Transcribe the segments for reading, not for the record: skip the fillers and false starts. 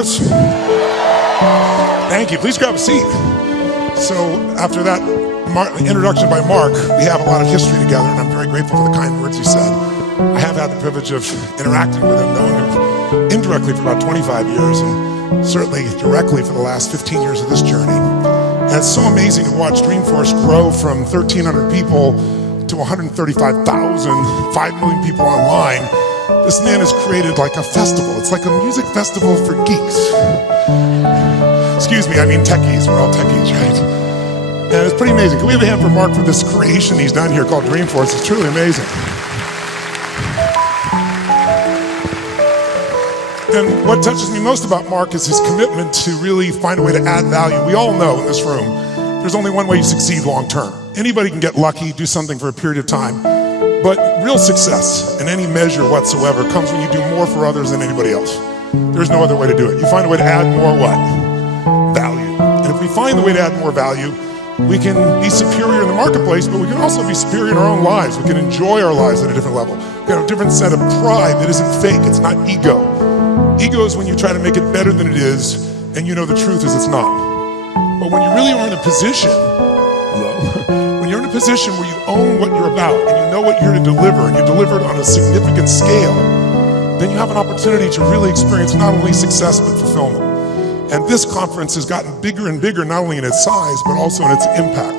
applause. Thank you. Please grab a seat. So after that introduction by Mark, we have a lot of history together, and I'm very grateful for the kind words he said. I have had the privilege of interacting with him, knowing him indirectly for about 25 years, and certainly directly for the last 15 years of this journey. And it's so amazing to watch Dreamforce grow from 1,300 people to 135,000, 5 million people online. This man has created like a festival. It's like a music festival for geeks. Excuse me, I mean techies. We're all techies, right? And it's pretty amazing. Can we have a hand for Mark for this creation he's done here called Dreamforce? It's truly amazing. And what touches me most about Mark is his commitment to really find a way to add value. We all know in this room, there's only one way you succeed long term. Anybody can get lucky, do something for a period of time, but real success in any measure whatsoever comes when you do more for others than anybody else. There's no other way to do it. You find a way to add more what? Value. And if we find the way to add more value, we can be superior in the marketplace, but we can also be superior in our own lives. We can enjoy our lives at a different level. We have a different set of pride that isn't fake, it's not ego. Ego is when you try to make it better than it is, and you know the truth is it's not. But when you really are in a position, when you're in a position where you own what you're about, and you know what you're to deliver, and you deliver it on a significant scale, then you have an opportunity to really experience not only success, but fulfillment. And this conference has gotten bigger and bigger, not only in its size, but also in its impact.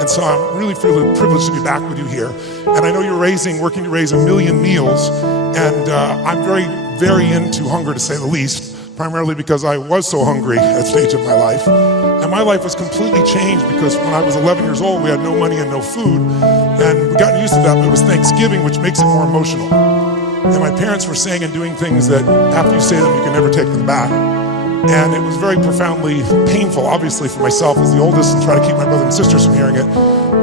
And so I'm really feeling privileged to be back with you here. And I know you're working to raise 1 million meals, and I'm very into hunger, to say the least, primarily because I was so hungry at the stage of my life. And my life was completely changed because when I was 11 years old, we had no money and no food. And we got used to that, but it was Thanksgiving, which makes it more emotional. And my parents were saying and doing things that after you say them, you can never take them back. And it was very profoundly painful, obviously, for myself as the oldest and try to keep my brothers and sisters from hearing it.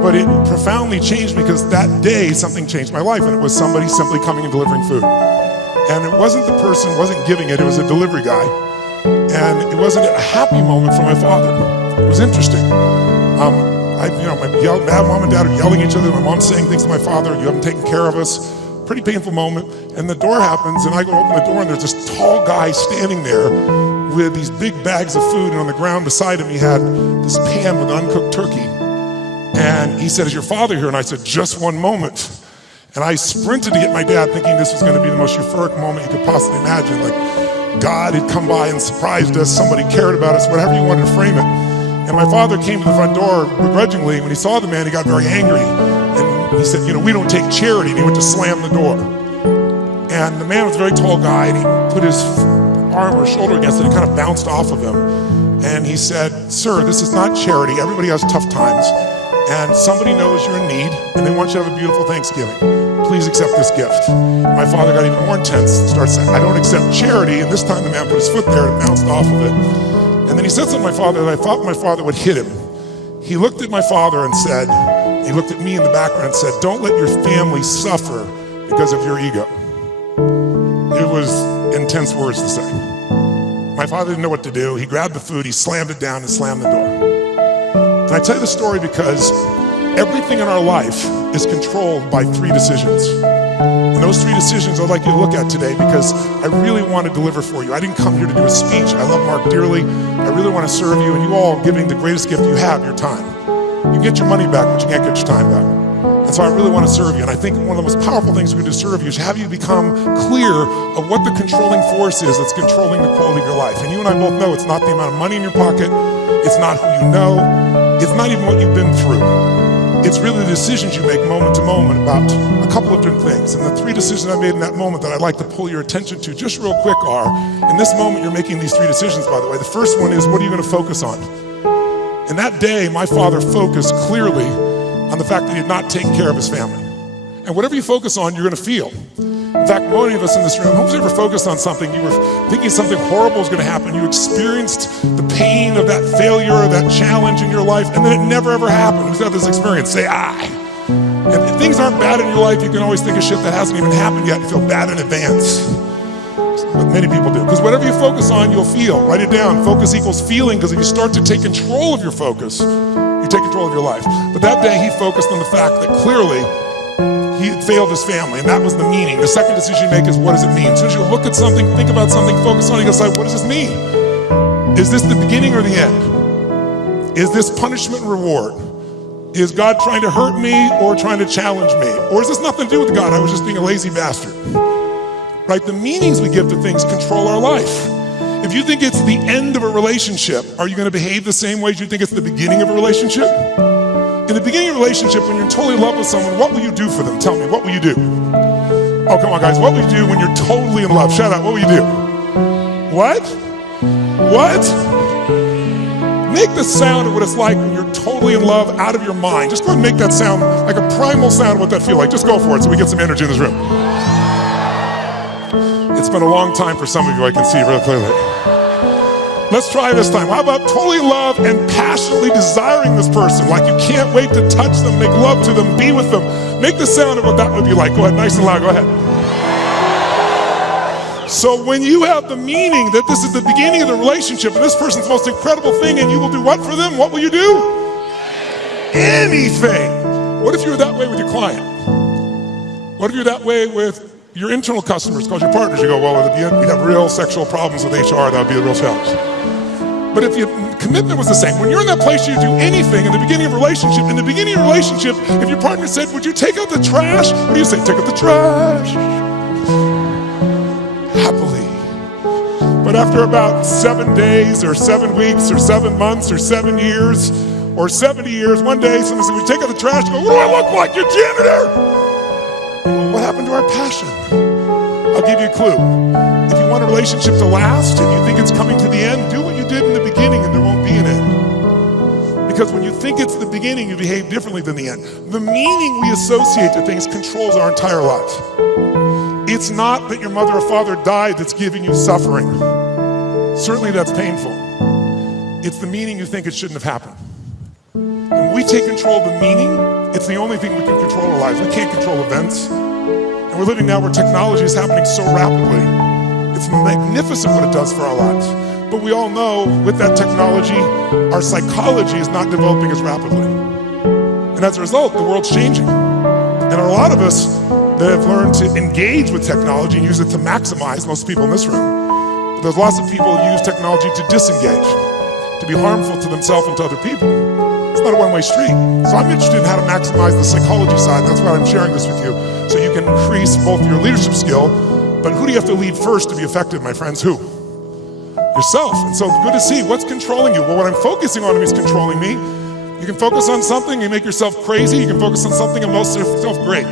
But it profoundly changed because that day, something changed my life, and it was somebody simply coming and delivering food. And it wasn't the person, wasn't giving it, it was a delivery guy. And it wasn't a happy moment for my father. It was interesting. My mom and dad are yelling at each other. My mom's saying things to my father, you haven't taken care of us. Pretty painful moment. And the door happens, and I go open the door, and there's this tall guy standing there with these big bags of food, and on the ground beside him, he had this pan with uncooked turkey. And he said, is your father here? And I said, just one moment. And I sprinted to get my dad, thinking this was going to be the most euphoric moment you could possibly imagine. Like God had come by and surprised us, somebody cared about us, whatever you wanted to frame it. And my father came to the front door begrudgingly. When he saw the man, he got very angry. And he said, we don't take charity. And he went to slam the door. And the man was a very tall guy, and he put his arm or shoulder against it and kind of bounced off of him. And he said, sir, this is not charity. Everybody has tough times. And somebody knows you're in need, and they want you to have a beautiful Thanksgiving. Please accept this gift. My father got even more intense and started saying, I don't accept charity. And this time the man put his foot there and bounced off of it. And then he said something to my father that I thought my father would hit him. He looked at my father and said, he looked at me in the background and said, don't let your family suffer because of your ego. It was intense words to say. My father didn't know what to do. He grabbed the food, he slammed it down and slammed the door. And I tell you the story because everything in our life is controlled by 3 decisions. And those 3 decisions I'd like you to look at today because I really want to deliver for you. I didn't come here to do a speech. I love Mark dearly. I really want to serve you, and you all giving the greatest gift you have, your time. You can get your money back, but you can't get your time back. And so I really want to serve you. And I think one of the most powerful things we can do to serve you is have you become clear of what the controlling force is that's controlling the quality of your life. And you and I both know it's not the amount of money in your pocket. It's not who you know. It's not even what you've been through. It's really the decisions you make moment to moment about a couple of different things. And the 3 decisions I made in that moment that I'd like to pull your attention to just real quick are, in this moment you're making these 3 decisions, by the way. The first one is, what are you going to focus on? And that day, my father focused clearly on the fact that he had not taken care of his family. And whatever you focus on, you're going to feel. In fact, many of us in this room, who's ever focused on something, you were thinking something horrible is going to happen, you experienced the pain of that failure or that challenge in your life, and then it never ever happened. Who's had this experience? Say, I. And if things aren't bad in your life, you can always think of shit that hasn't even happened yet and feel bad in advance. What many people do. Because whatever you focus on, you'll feel. Write it down. Focus equals feeling, because if you start to take control of your focus, you take control of your life. But that day he focused on the fact that clearly he had failed his family, and that was the meaning. The second decision you make is, what does it mean? As soon as you look at something, think about something, focus on it, you decide, what does this mean? Is this the beginning or the end? Is this punishment and reward? Is God trying to hurt me or trying to challenge me? Or is this nothing to do with God? I was just being a lazy bastard. Right? The meanings we give to things control our life. If you think it's the end of a relationship, are you going to behave the same way as you think it's the beginning of a relationship? In the beginning of a relationship, when you're totally in love with someone, what will you do for them? Tell me, what will you do? Oh, come on, guys. What will you do when you're totally in love? Shout out, what will you do? What? What? Make the sound of what it's like when you're totally in love, out of your mind. Just go ahead and make that sound like a primal sound of what that feels like. Just go for it so we get some energy in this room. It's been a long time for some of you, I can see really clearly. Let's try this time. How about totally in love and passionately desiring this person? Like you can't wait to touch them, make love to them, be with them. Make the sound of what that would be like. Go ahead, nice and loud, go ahead. So when you have the meaning that this is the beginning of the relationship and this person's the most incredible thing, and you will do what for them? What will you do? Anything. What if you were that way with your client? What if you're that way with your internal customers, called your partners? You go, well, at the end, we'd have real sexual problems with HR, that would be a real challenge. But if your commitment was the same, when you're in that place, you do anything in the beginning of a relationship. In the beginning of a relationship, if your partner said, would you take out the trash? What do you say? Take out the trash. Happily. But after about 7 days or 7 weeks or 7 months or 7 years or 70 years, one day someone said, would you take out the trash? You go, what do I look like, your janitor? What happened to our passion? I'll give you a clue. If you want a relationship to last and you think it's coming to the end, do what you did in the beginning and there won't be an end. Because when you think it's the beginning, you behave differently than the end. The meaning we associate to things controls our entire lives. It's not that your mother or father died that's giving you suffering. Certainly that's painful. It's the meaning you think it shouldn't have happened. And when we take control of the meaning, it's the only thing we can control in our lives. We can't control events. And we're living now where technology is happening so rapidly. It's magnificent what it does for our lives. But we all know with that technology, our psychology is not developing as rapidly. And as a result, the world's changing. And there are a lot of us that have learned to engage with technology and use it to maximize, most people in this room. But there's lots of people who use technology to disengage, to be harmful to themselves and to other people. It's not a one-way street. So I'm interested in how to maximize the psychology side. That's why I'm sharing this with you. So you can increase both your leadership skill, but who do you have to lead first to be effective, my friends? Who? Yourself. And so good to see what's controlling you. Well, what I'm focusing on is controlling me. You can focus on something and make yourself crazy. You can focus on something and make yourself great.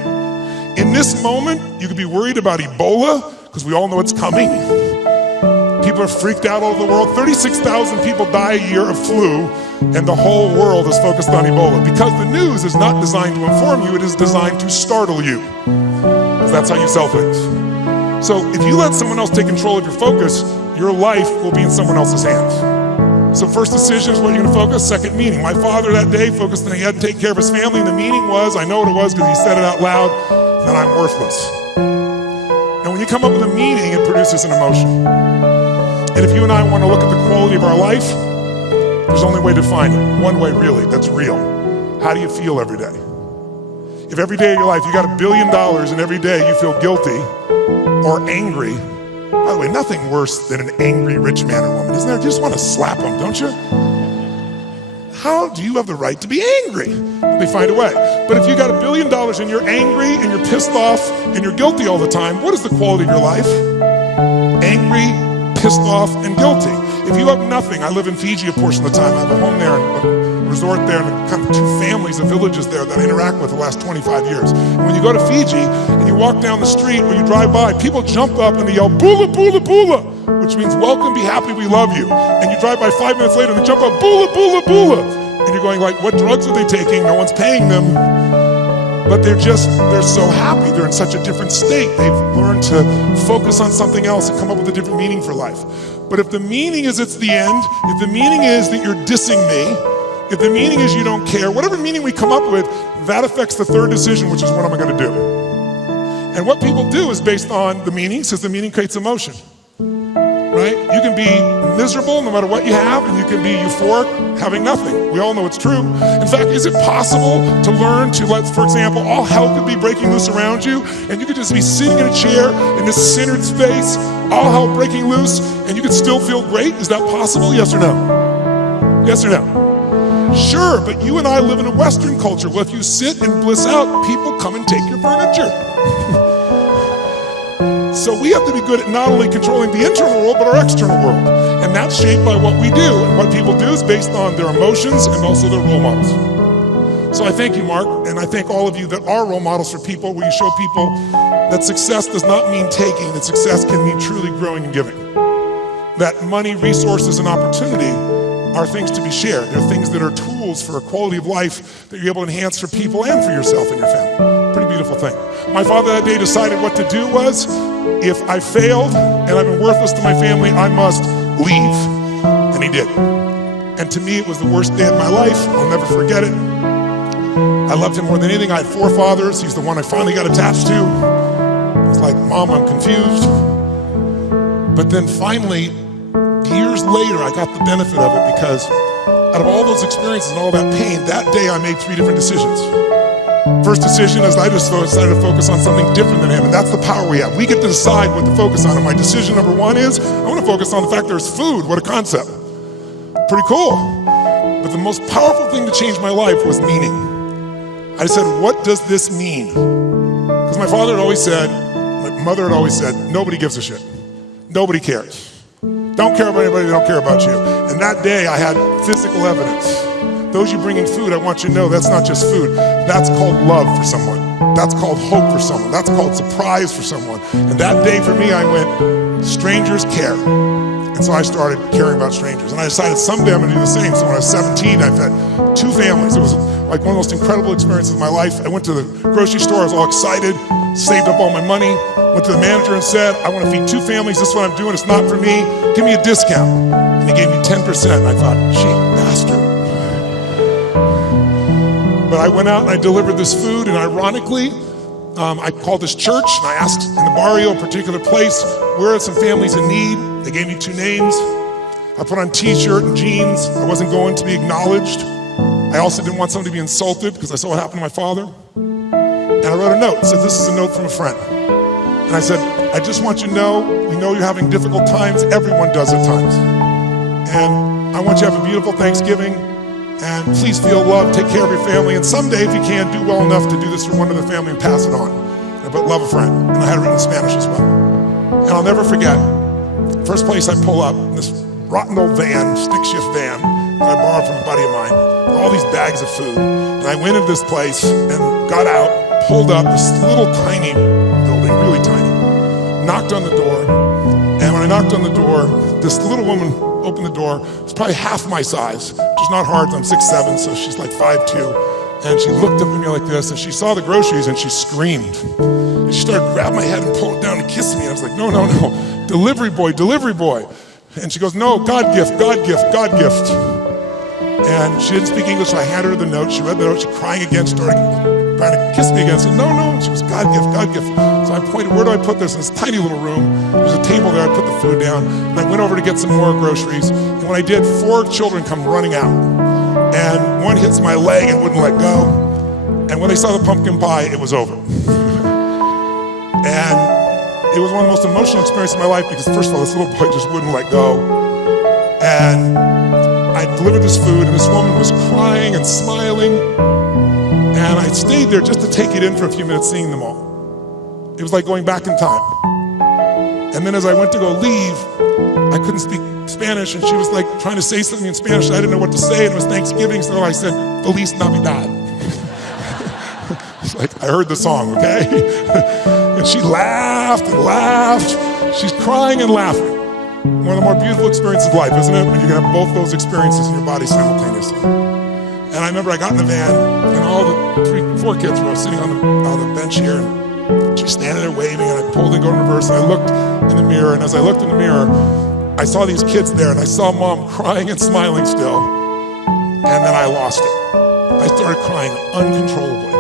In this moment, you could be worried about Ebola, because we all know it's coming. People are freaked out all over the world. 36,000 people die a year of flu, and the whole world is focused on Ebola. Because the news is not designed to inform you, it is designed to startle you. Because that's how you sell things. So if you let someone else take control of your focus, your life will be in someone else's hands. So first decision is what you're going to focus. Second, meaning. My father that day focused on he had to take care of his family, and the meaning was, I know what it was because he said it out loud, that I'm worthless. And when you come up with a meaning, it produces an emotion. And if you and I want to look at the quality of our life, there's only a way to define it. One way, really, that's real. How do you feel every day? If every day of your life you got $1 billion and every day you feel guilty or angry, by the way, nothing worse than an angry rich man or woman, isn't there? You just want to slap them, don't you? How do you have the right to be angry? Let me find a way. But if you got $1 billion and you're angry and you're pissed off and you're guilty all the time, what is the quality of your life? Angry, pissed off, and guilty. If you have nothing, I live in Fiji a portion of the time. I have a home there and a resort there and kind of 2 families and villages there that I interact with the last 25 years. And when you go to Fiji and you walk down the street or you drive by, people jump up and they yell, "Bula, bula, bula," which means welcome, be happy, we love you. And you drive by 5 minutes later and they jump up, "Bula, bula, bula." And you're going like, what drugs are they taking? No one's paying them. But they're so happy. They're in such a different state. They've learned to focus on something else and come up with a different meaning for life. But if the meaning is it's the end, if the meaning is that you're dissing me, if the meaning is you don't care, whatever meaning we come up with, that affects the third decision, which is what am I going to do? And what people do is based on the meaning, because the meaning creates emotion. When right? You can be miserable no matter what you have, and you can be euphoric having nothing. We all know it's true. In fact, is it possible to learn to let, for example, all hell could be breaking loose around you, and you could just be sitting in a chair in this centered space, all hell breaking loose, and you could still feel great? Is that possible? Yes or no? Yes or no? Sure, but you and I live in a Western culture. Well, if you sit and bliss out, people come and take your furniture. So we have to be good at not only controlling the internal world, but our external world. And that's shaped by what we do. And what people do is based on their emotions and also their role models. So I thank you, Mark, and I thank all of you that are role models for people, where you show people that success does not mean taking, that success can mean truly growing and giving. That money, resources, and opportunity are things to be shared. They're things that are tools for a quality of life that you're able to enhance for people and for yourself and your family. Pretty beautiful thing. My father that day decided what to do was, if I failed and I've been worthless to my family, I must leave. And he did. And to me, it was the worst day of my life. I'll never forget it. I loved him more than anything. I had 4 fathers. He's the one I finally got attached to. I was like, Mom, I'm confused. But then finally, years later, I got the benefit of it, because out of all those experiences and all that pain, that day I made 3 different decisions. First decision is I just decided to focus on something different than him, and that's the power we have. We get to decide what to focus on, and my decision number 1 is I want to focus on the fact there's food. What a concept. Pretty cool. But the most powerful thing to change my life was meaning. I said, what does this mean? Because my father had always said, my mother had always said, nobody gives a shit. Nobody cares. Don't care about anybody, they don't care about you. And that day I had physical evidence. Those you bring in food, I want you to know that's not just food. That's called love for someone. That's called hope for someone. That's called surprise for someone. And that day for me, I went, strangers care. And so I started caring about strangers. And I decided someday I'm gonna do the same. So when I was 17, I fed 2 families. It was like one of the most incredible experiences of my life. I went to the grocery store, I was all excited, saved up all my money, went to the manager and said, I want to feed 2 families, this is what I'm doing, it's not for me, give me a discount. And he gave me 10%. And I thought, cheap bastard. But I went out and I delivered this food, and ironically, I called this church and I asked in the barrio, a particular place, where are some families in need? They gave me 2 names. I put on t-shirt and jeans. I wasn't going to be acknowledged. I also didn't want someone to be insulted, because I saw what happened to my father. And I wrote a note, said, this is a note from a friend. And I said, I just want you to know, we know you're having difficult times, everyone does at times. And I want you to have a beautiful Thanksgiving, and please feel loved, take care of your family, and someday if you can, do well enough to do this for one other family and pass it on. But love a friend. And I had it written in Spanish as well. And I'll never forget, first place I pull up, this rotten old van, stick shift van, that I borrowed from a buddy of mine, with all these bags of food. And I went into this place and got out, pulled up this little tiny building, really tiny, knocked on the door, and when I knocked on the door, this little woman opened the door. It's probably half my size, which is not hard, I'm 6'7", so she's like 5'2", and she looked up at me like this, and she saw the groceries, and she screamed. And she started grabbing my head and pulling it down and kissing me. I was like, no, no, no, delivery boy, delivery boy. And she goes, no, God gift, God gift, God gift. And she didn't speak English, so I handed her the note. She read the note, she crying again, started trying to kiss me again. I said, no, no. She was, God gift, God gift. So I pointed, where do I put this? In this tiny little room. There's a table there, I put the food down. And I went over to get some more groceries. And when I did, 4 children come running out. And one hits my leg and wouldn't let go. And when they saw the pumpkin pie, it was over. And it was one of the most emotional experiences of my life, because first of all, this little boy just wouldn't let go. And I delivered this food, and this woman was crying and smiling. And I stayed there just to take it in for a few minutes, seeing them all. It was like going back in time. And then as I went to go leave, I couldn't speak Spanish, and she was like trying to say something in Spanish, and I didn't know what to say, and it was Thanksgiving, so I said, Feliz Navidad. It's like, I heard the song, okay? And she laughed and laughed. She's crying and laughing. One of the more beautiful experiences of life, isn't it? When you can have both those experiences in your body simultaneously. And I remember I got in the van, and all the 4 kids were sitting on the bench here, and she's standing there waving, and I pulled and go in reverse, and I looked in the mirror, and as I looked in the mirror, I saw these kids there, and I saw Mom crying and smiling still, and then I lost it. I started crying uncontrollably.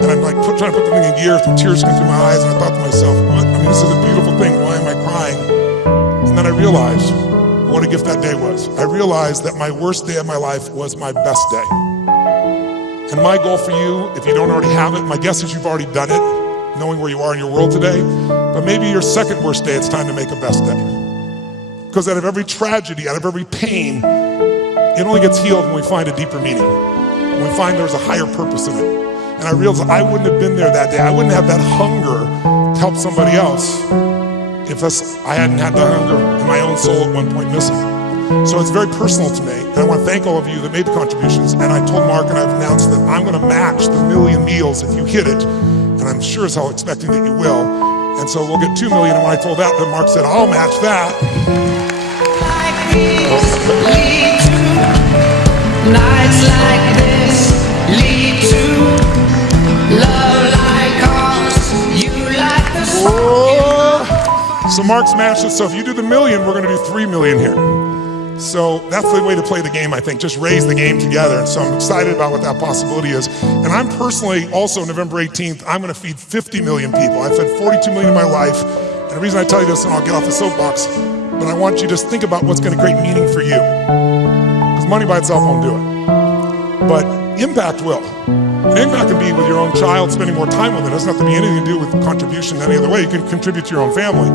And I'm like trying to put the thing in gear, with tears coming through my eyes, and I thought to myself, what? I mean, this is a beautiful thing, why am I crying? And then I realized what a gift that day was. I realized that my worst day of my life was my best day. And my goal for you, if you don't already have it, my guess is you've already done it, knowing where you are in your world today, but maybe your second worst day, it's time to make a best day. Because out of every tragedy, out of every pain, it only gets healed when we find a deeper meaning, when we find there's a higher purpose in it. And I realized I wouldn't have been there that day. I wouldn't have that hunger to help somebody else if I hadn't had that hunger in my own soul at one point missing. So it's very personal to me, and I want to thank all of you that made the contributions. And I told Mark, and I've announced that I'm going to match the 1 million meals if you hit it, and I'm sure as hell expecting that you will. And so we'll get 2 million, and when I told that, then Mark said, I'll match that. Nights like this lead to love like ours. You like the song. So Mark's matched it. So if you do the 1 million, we're going to do 3 million here. So that's the way to play the game, I think. Just raise the game together. And so I'm excited about what that possibility is. And I'm personally also November 18th, I'm going to feed 50 million people. I've fed 42 million in my life. And the reason I tell you this, and I'll get off the soapbox, but I want you to just think about what's going to create meaning for you. Money by itself won't do it, but impact will. And impact can be with your own child, spending more time with it. It doesn't have to be anything to do with contribution any other way. You can contribute to your own family,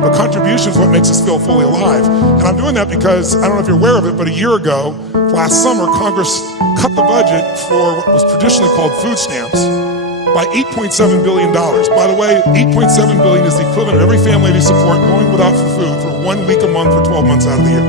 but contribution is what makes us feel fully alive. And I'm doing that because, I don't know if you're aware of it, but a year ago, last summer, Congress cut the budget for what was traditionally called food stamps by $8.7 billion. By the way, $8.7 billion is the equivalent of every family they support going without food for 1 week a month for 12 months out of the year.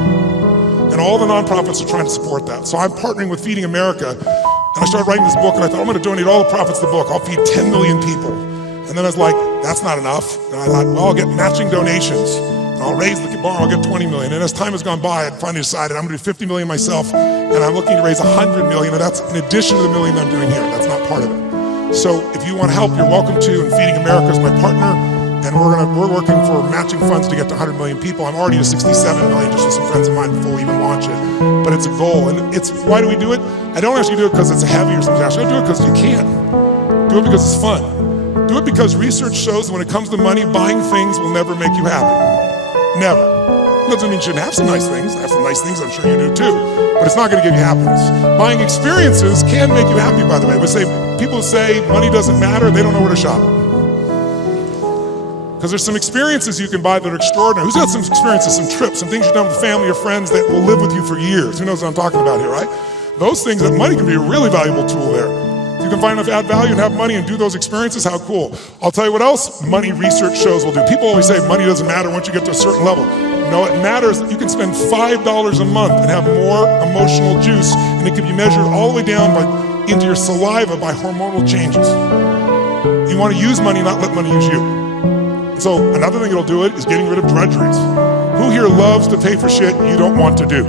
And all the nonprofits are trying to support that. So I'm partnering with Feeding America, and I started writing this book, and I thought, I'm going to donate all the profits of the book. I'll feed 10 million people. And then I was like, that's not enough. And I thought, well, I'll get matching donations, and I'll raise the bar, I'll get 20 million. And as time has gone by, I finally decided I'm going to do 50 million myself, and I'm looking to raise 100 million, and that's in addition to the 1 million I'm doing here. That's not part of it. So if you want help, you're welcome to, and Feeding America is my partner. And we're working for matching funds to get to 100 million people. I'm already at 67 million just with some friends of mine before we even launch it. But it's a goal. And it's, why do we do it? I don't ask you to do it because it's heavy or something. I do it because you can. Do it because it's fun. Do it because research shows that when it comes to money, buying things will never make you happy. Never. Doesn't mean you shouldn't have some nice things. I have some nice things, I'm sure you do too. But it's not going to give you happiness. Buying experiences can make you happy, by the way. But people say money doesn't matter, they don't know where to shop. Because there's some experiences you can buy that are extraordinary. Who's got some experiences, some trips, some things you've done with family or friends that will live with you for years? Who knows what I'm talking about here, right? Those things, that money can be a really valuable tool there. If you can find enough to add value and have money and do those experiences, how cool. I'll tell you what else money research shows will do. People always say money doesn't matter once you get to a certain level. No, it matters. You can spend $5 a month and have more emotional juice, and it can be measured all the way down into your saliva by hormonal changes. You want to use money, not let money use you. So another thing that'll do it is getting rid of drudgeries. Who here loves to pay for shit you don't want to do?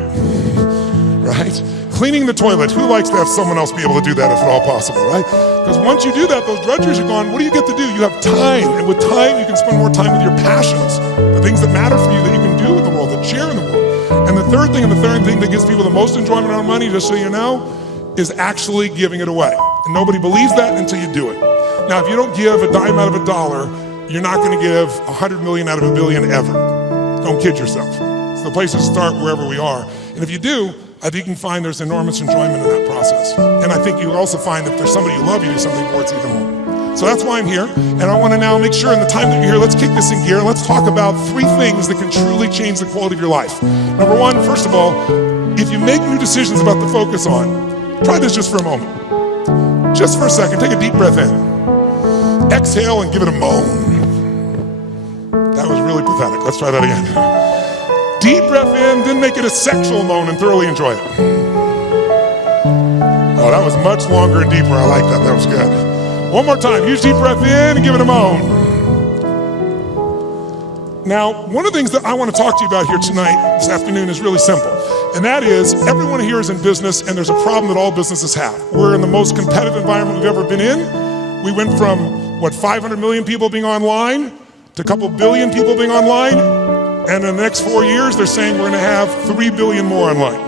Right? Cleaning the toilet. Who likes to have someone else be able to do that if at all possible, right? Because once you do that, those drudgeries are gone. What do you get to do? You have time. And with time, you can spend more time with your passions, the things that matter for you that you can do in the world, that share in the world. And the third thing that gives people the most enjoyment out of money, just so you know, is actually giving it away. And nobody believes that until you do it. Now, if you don't give a dime out of a dollar, you're not going to give 100 million out of a billion ever. Don't kid yourself. It's the place to start wherever we are. And if you do, I think you can find there's enormous enjoyment in that process. And I think you'll also find if there's somebody you love, you do something for, it's even more. So that's why I'm here. And I want to now make sure in the time that you're here, let's kick this in gear. And let's talk about 3 things that can truly change the quality of your life. Number 1, first of all, if you make new decisions about to focus on, try this just for a moment. Just for a second, take a deep breath in. Exhale and give it a moan. That was really pathetic. Let's try that again. Deep breath in, then make it a sexual moan and thoroughly enjoy it. Oh, that was much longer and deeper. I like that. That was good. One more time. Use deep breath in and give it a moan. Now, one of the things that I want to talk to you about here tonight, this afternoon, is really simple. And that is, everyone here is in business, and there's a problem that all businesses have. We're in the most competitive environment we've ever been in. We went from, 500 million people being online to a couple billion people being online. And in the next 4 years, they're saying we're going to have 3 billion more online.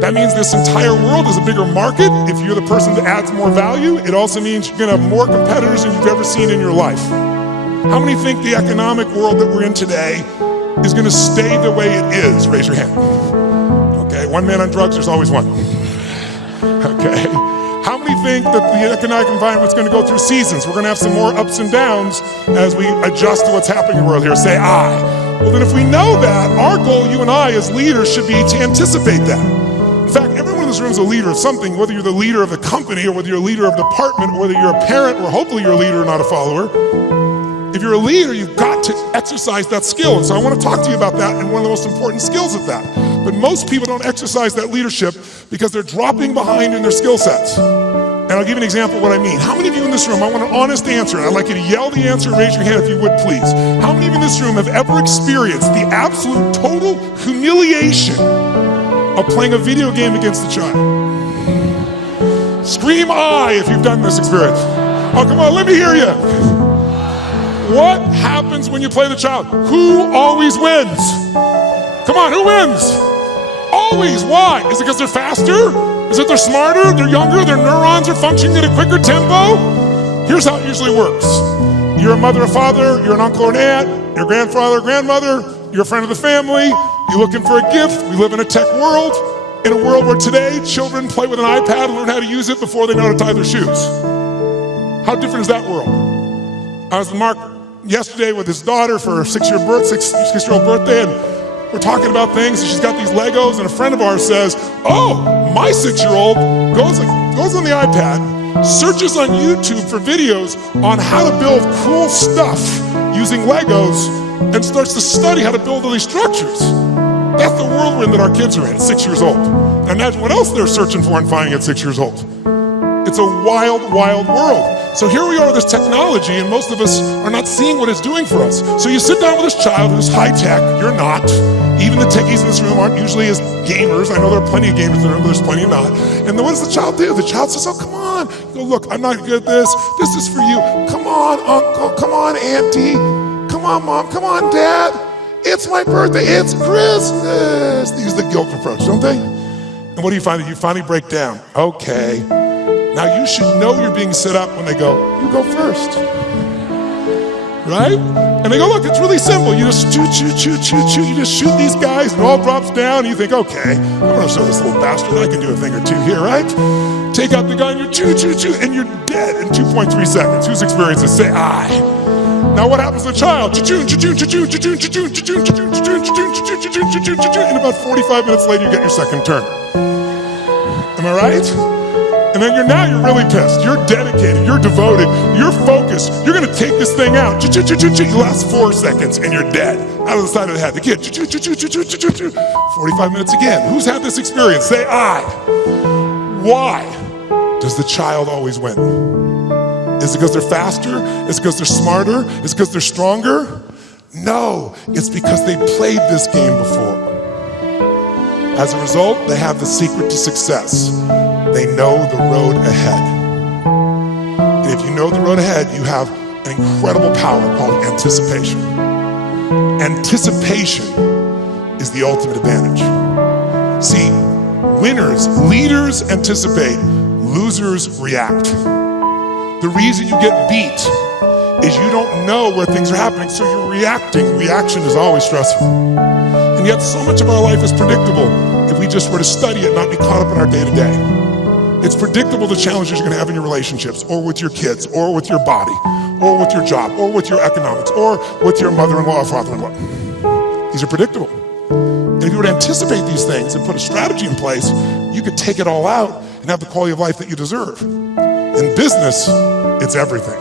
That means this entire world is a bigger market. If you're the person that adds more value, it also means you're going to have more competitors than you've ever seen in your life. How many think the economic world that we're in today is gonna stay the way it is? Raise your hand. Okay, one man on drugs, there's always one. Okay, how many think that the economic environment's gonna go through seasons? We're gonna have some more ups and downs as we adjust to what's happening in the world here. Say I. Well then if we know that, our goal, you and I as leaders, should be to anticipate that. In fact, everyone in this room is a leader of something, whether you're the leader of a company or whether you're a leader of a department or whether you're a parent or hopefully you're a leader, not a follower. If you're a leader, you've got to exercise that skill. And so I want to talk to you about that and one of the most important skills of that. But most people don't exercise that leadership because they're dropping behind in their skill sets. And I'll give you an example of what I mean. How many of you in this room, I want an honest answer. I'd like you to yell the answer and raise your hand if you would, please. How many of you in this room have ever experienced the absolute total humiliation of playing a video game against a child? Scream I if you've done this experience. Oh, come on, let me hear you. What happens when you play the child? Who always wins? Come on, who wins? Always. Why? Is it because they're faster? Is it they're smarter? They're younger? Their neurons are functioning at a quicker tempo? Here's how it usually works. You're a mother or father, you're an uncle or an aunt, you're a grandfather or grandmother, you're a friend of the family, you're looking for a gift. We live in a tech world, in a world where today children play with an iPad and learn how to use it before they know how to tie their shoes. How different is that world? I was with Mark yesterday with his daughter for her six-year-old birthday, and we're talking about things, and she's got these Legos, and a friend of ours says, oh, my 6-year-old goes on the iPad, searches on YouTube for videos on how to build cool stuff using Legos, and starts to study how to build all these structures. That's the whirlwind that our kids are in at 6 years old. And imagine what else they're searching for and finding at 6 years old. It's a wild, wild world. So here we are with this technology, and most of us are not seeing what it's doing for us. So you sit down with this child who's high-tech, you're not. Even the techies in this room aren't usually as gamers. I know there are plenty of gamers in the room, but there's plenty of not. And then what does the child do? The child says, oh, come on. You go, look, I'm not good at this. This is for you. Come on, uncle. Come on, auntie. Come on, mom. Come on, dad. It's my birthday. It's Christmas. They use the guilt approach, don't they? And what do you find? You finally break down. Okay. Now you should know you're being set up when they go, you go first. Right? And they go, look, it's really simple. You just shoot. You just shoot these guys and it all drops down. And you think, okay, I'm gonna show this little bastard I can do a thing or two here, right? Take out the gun, you shoot, and you're dead in 2.3 seconds. Whose experience is say I? Now what happens to the child? And about 45 minutes later, you get your second turn. Am I right? And then you're really pissed. You're dedicated, you're devoted, you're focused. You're gonna take this thing out. You last 4 seconds and you're dead. Out of the side of the head. The kid, 45 minutes again. Who's had this experience? Say I. Why does the child always win? Is it because they're faster? Is it because they're smarter? Is it because they're stronger? No, it's because they played this game before. As a result, they have the secret to success. They know the road ahead. And if you know the road ahead, you have an incredible power called anticipation. Anticipation is the ultimate advantage. See, winners, leaders anticipate, losers react. The reason you get beat is you don't know where things are happening, so you're reacting. Reaction is always stressful. And yet so much of our life is predictable if we just were to study it, not be caught up in our day-to-day. It's predictable the challenges you're gonna have in your relationships, or with your kids, or with your body, or with your job, or with your economics, or with your mother-in-law or father-in-law. These are predictable. And if you were to anticipate these things and put a strategy in place, you could take it all out and have the quality of life that you deserve. In business, it's everything.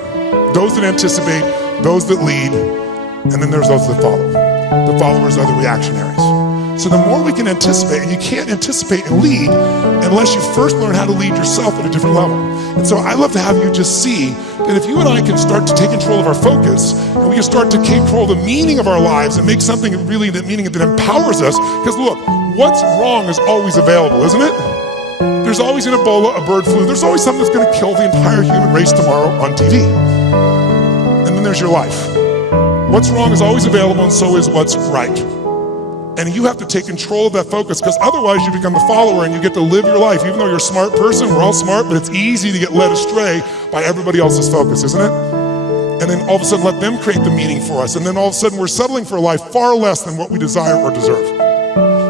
Those that anticipate, those that lead, and then there's those that follow. The followers are the reactionaries. So the more we can anticipate, and you can't anticipate and lead unless you first learn how to lead yourself at a different level. And so I'd love to have you just see that if you and I can start to take control of our focus, and we can start to take control of the meaning of our lives and make something really that meaning that empowers us, because look, what's wrong is always available, isn't it? There's always an Ebola, a bird flu, there's always something that's gonna kill the entire human race tomorrow on TV. And then there's your life. What's wrong is always available, and so is what's right. And you have to take control of that focus, because otherwise you become a follower and you get to live your life. Even though you're a smart person, we're all smart, but it's easy to get led astray by everybody else's focus, isn't it? and then all of a sudden let them create the meaning for us. And then all of a sudden we're settling for a life far less than what we desire or deserve.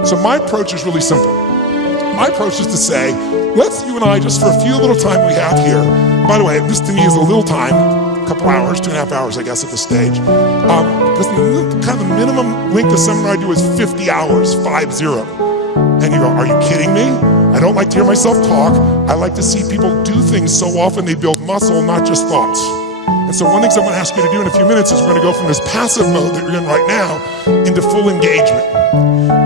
So my approach is really simple. My approach is to say, let's you and I, just for a few little time we have here, by the way, this to me is a little time, a couple hours, 2.5 hours, I guess, at this stage. Because kind of the minimum length of seminar I do is 50 hours, 50. And you go, are you kidding me? I don't like to hear myself talk. I like to see people do things so often they build muscle, not just thoughts. And so one of the things I'm gonna ask you to do in a few minutes is we're gonna go from this passive mode that you're in right now into full engagement.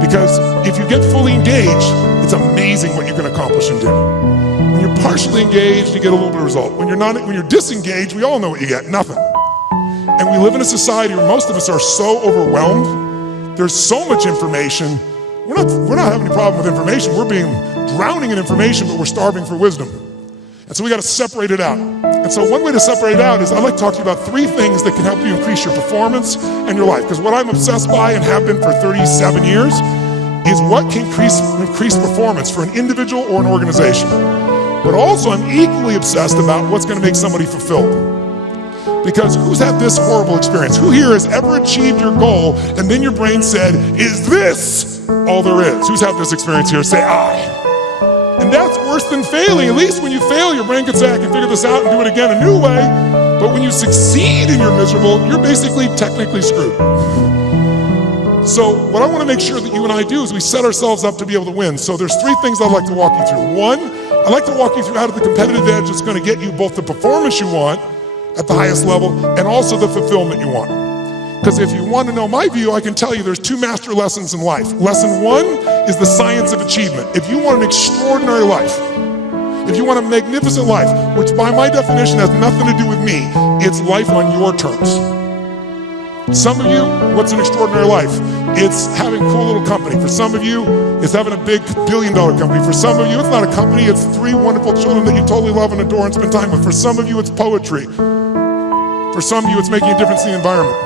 Because if you get fully engaged, it's amazing what you can accomplish and do. When you're partially engaged, you get a little bit of result. When you're disengaged, we all know what you get, nothing. And we live in a society where most of us are so overwhelmed. There's so much information. We're not having any problem with information. We're drowning in information, but we're starving for wisdom. And so we gotta separate it out. And so one way to separate it out is I'd like to talk to you about 3 things that can help you increase your performance and your life. Because what I'm obsessed by and have been for 37 years is what can increase performance for an individual or an organization. But also I'm equally obsessed about what's gonna make somebody fulfilled. Because who's had this horrible experience? Who here has ever achieved your goal and then your brain said, is this all there is? Who's had this experience here? Say I. And that's worse than failing. At least when you fail, your brain can say, I can figure this out and do it again a new way. But when you succeed and you're miserable, you're basically technically screwed. So what I want to make sure that you and I do is we set ourselves up to be able to win. So there's 3 things I'd like to walk you through. 1, I'd like to walk you through how to the competitive edge that's going to get you both the performance you want at the highest level and also the fulfillment you want. Because if you want to know my view, I can tell you there's 2 master lessons in life. Lesson 1 is the science of achievement. If you want an extraordinary life, if you want a magnificent life, which by my definition has nothing to do with me, it's life on your terms. Some of you, what's an extraordinary life? It's having a cool little company. For some of you, it's having a big billion-dollar company. For some of you, it's not a company, it's 3 wonderful children that you totally love and adore and spend time with. For some of you, it's poetry. For some of you, it's making a difference in the environment.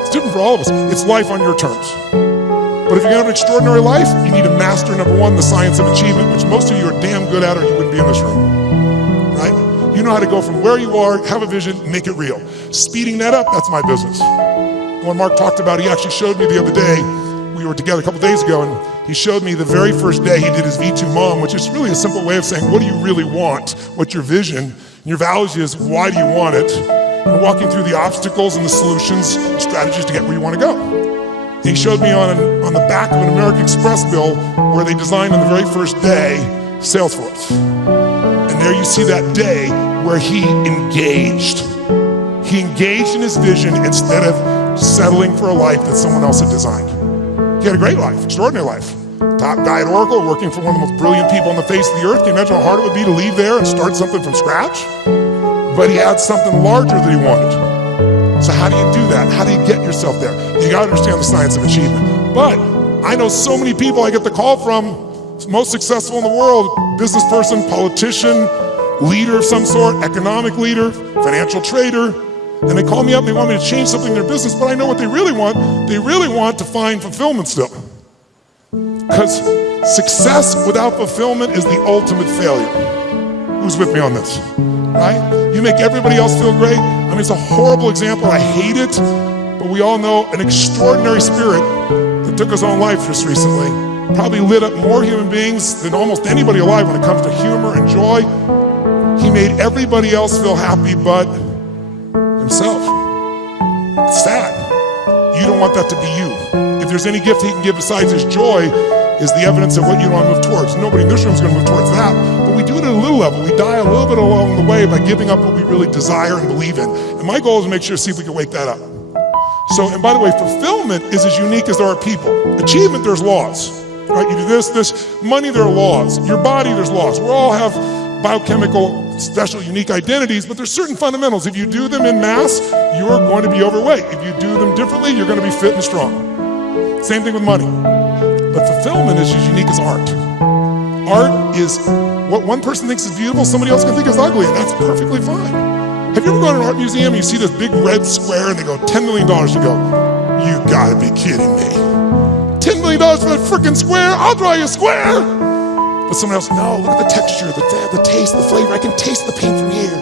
It's different for all of us. It's life on your terms. But if you're gonna have an extraordinary life, you need to master, number 1, the science of achievement, which most of you are damn good at or you wouldn't be in this room, right? You know how to go from where you are, have a vision, make it real. Speeding that up, that's my business. When Mark talked about, he actually showed me the other day, we were together a couple days ago, and he showed me the very first day he did his V2 Mom, which is really a simple way of saying, what do you really want? What's your vision? And your values is, why do you want it? And walking through the obstacles and the solutions, strategies to get where you want to go. And he showed me on the back of an American Express bill where they designed on the very first day, Salesforce. And there you see that day where he engaged. He engaged in his vision instead of settling for a life that someone else had designed. He had a great life, extraordinary life. Top guy at Oracle, working for one of the most brilliant people on the face of the earth. Can you imagine how hard it would be to leave there and start something from scratch? But he had something larger that he wanted. So how do you do that? How do you get yourself there? You gotta understand the science of achievement. But I know so many people I get the call from, most successful in the world, business person, politician, leader of some sort, economic leader, financial trader, and they call me up and they want me to change something in their business, but I know what they really want. They really want to find fulfillment still. Because success without fulfillment is the ultimate failure. Who's with me on this? Right? You make everybody else feel great. I mean, it's a horrible example. I hate it, but we all know an extraordinary spirit that took his own life just recently probably lit up more human beings than almost anybody alive when it comes to humor and joy. He made everybody else feel happy but himself. It's sad. You don't want that to be you. If there's any gift he can give besides his joy, is the evidence of what you want to move towards. Nobody in this room is going to move towards that, but we do it at a little level. We die a little bit along the way by giving up what we really desire and believe in. And my goal is to make sure to see if we can wake that up. So, and by the way, fulfillment is as unique as there are people. Achievement, there's laws, right? You do this, money, there are laws. Your body, there's laws. We all have biochemical, special, unique identities, but there's certain fundamentals. If you do them in mass, you're going to be overweight. If you do them differently, you're going to be fit and strong. Same thing with money. But fulfillment is as unique as art. Art is what one person thinks is beautiful, somebody else can think is ugly, and that's perfectly fine. Have you ever gone to an art museum and you see this big red square and they go, $10 million, you go, you gotta be kidding me. $10 million for that freaking square? I'll draw you a square. But someone else, no, look at the texture, the taste, the flavor, I can taste the paint from here.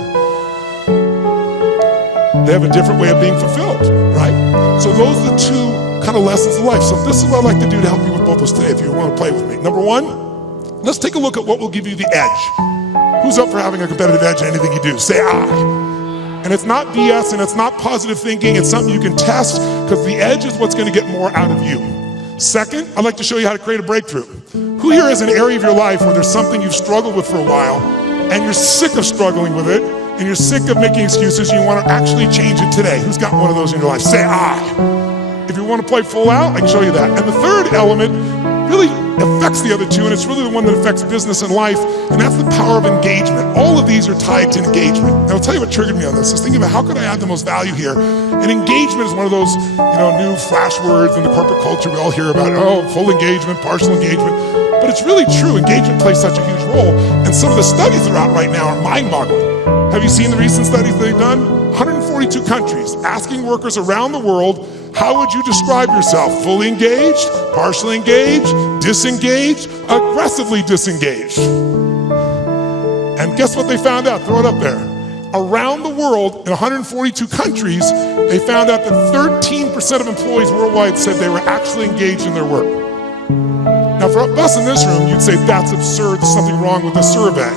They have a different way of being fulfilled, right? So those are the two kind of lessons of life. So this is what I'd like to do to help you with both those today if you want to play with me. Number one, let's take a look at what will give you the edge. Who's up for having a competitive edge in anything you do? Say I. And it's not BS and it's not positive thinking. It's something you can test because the edge is what's going to get more out of you. Second, I'd like to show you how to create a breakthrough. Who here has an area of your life where there's something you've struggled with for a while and you're sick of struggling with it and you're sick of making excuses and you want to actually change it today? Who's got one of those in your life? Say I. If you want to play full out, I can show you that. And the third element really affects the other two, and it's really the one that affects business and life, and that's the power of engagement. All of these are tied to engagement. And I'll tell you what triggered me on this. I was thinking about how could I add the most value here? And engagement is one of those, new flash words in the corporate culture we all hear about. Oh, full engagement, partial engagement. But it's really true. Engagement plays such a huge role. And some of the studies that are out right now are mind-boggling. Have you seen the recent studies they've done? 142 countries asking workers around the world, how would you describe yourself? Fully engaged, partially engaged, disengaged, aggressively disengaged. And guess what they found out? Throw it up there. Around the world, in 142 countries, they found out that 13% of employees worldwide said they were actually engaged in their work. Now for us in this room, you'd say that's absurd, there's something wrong with this survey.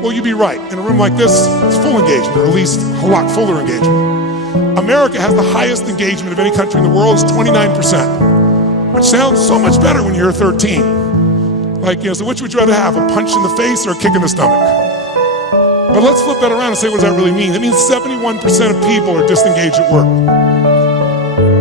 Well, you'd be right. In a room like this, it's full engagement, or at least a lot fuller engagement. America has the highest engagement of any country in the world, it's 29%, which sounds so much better when you're 13. So which would you rather have, a punch in the face or a kick in the stomach? But let's flip that around and say, what does that really mean? It means 71% of people are disengaged at work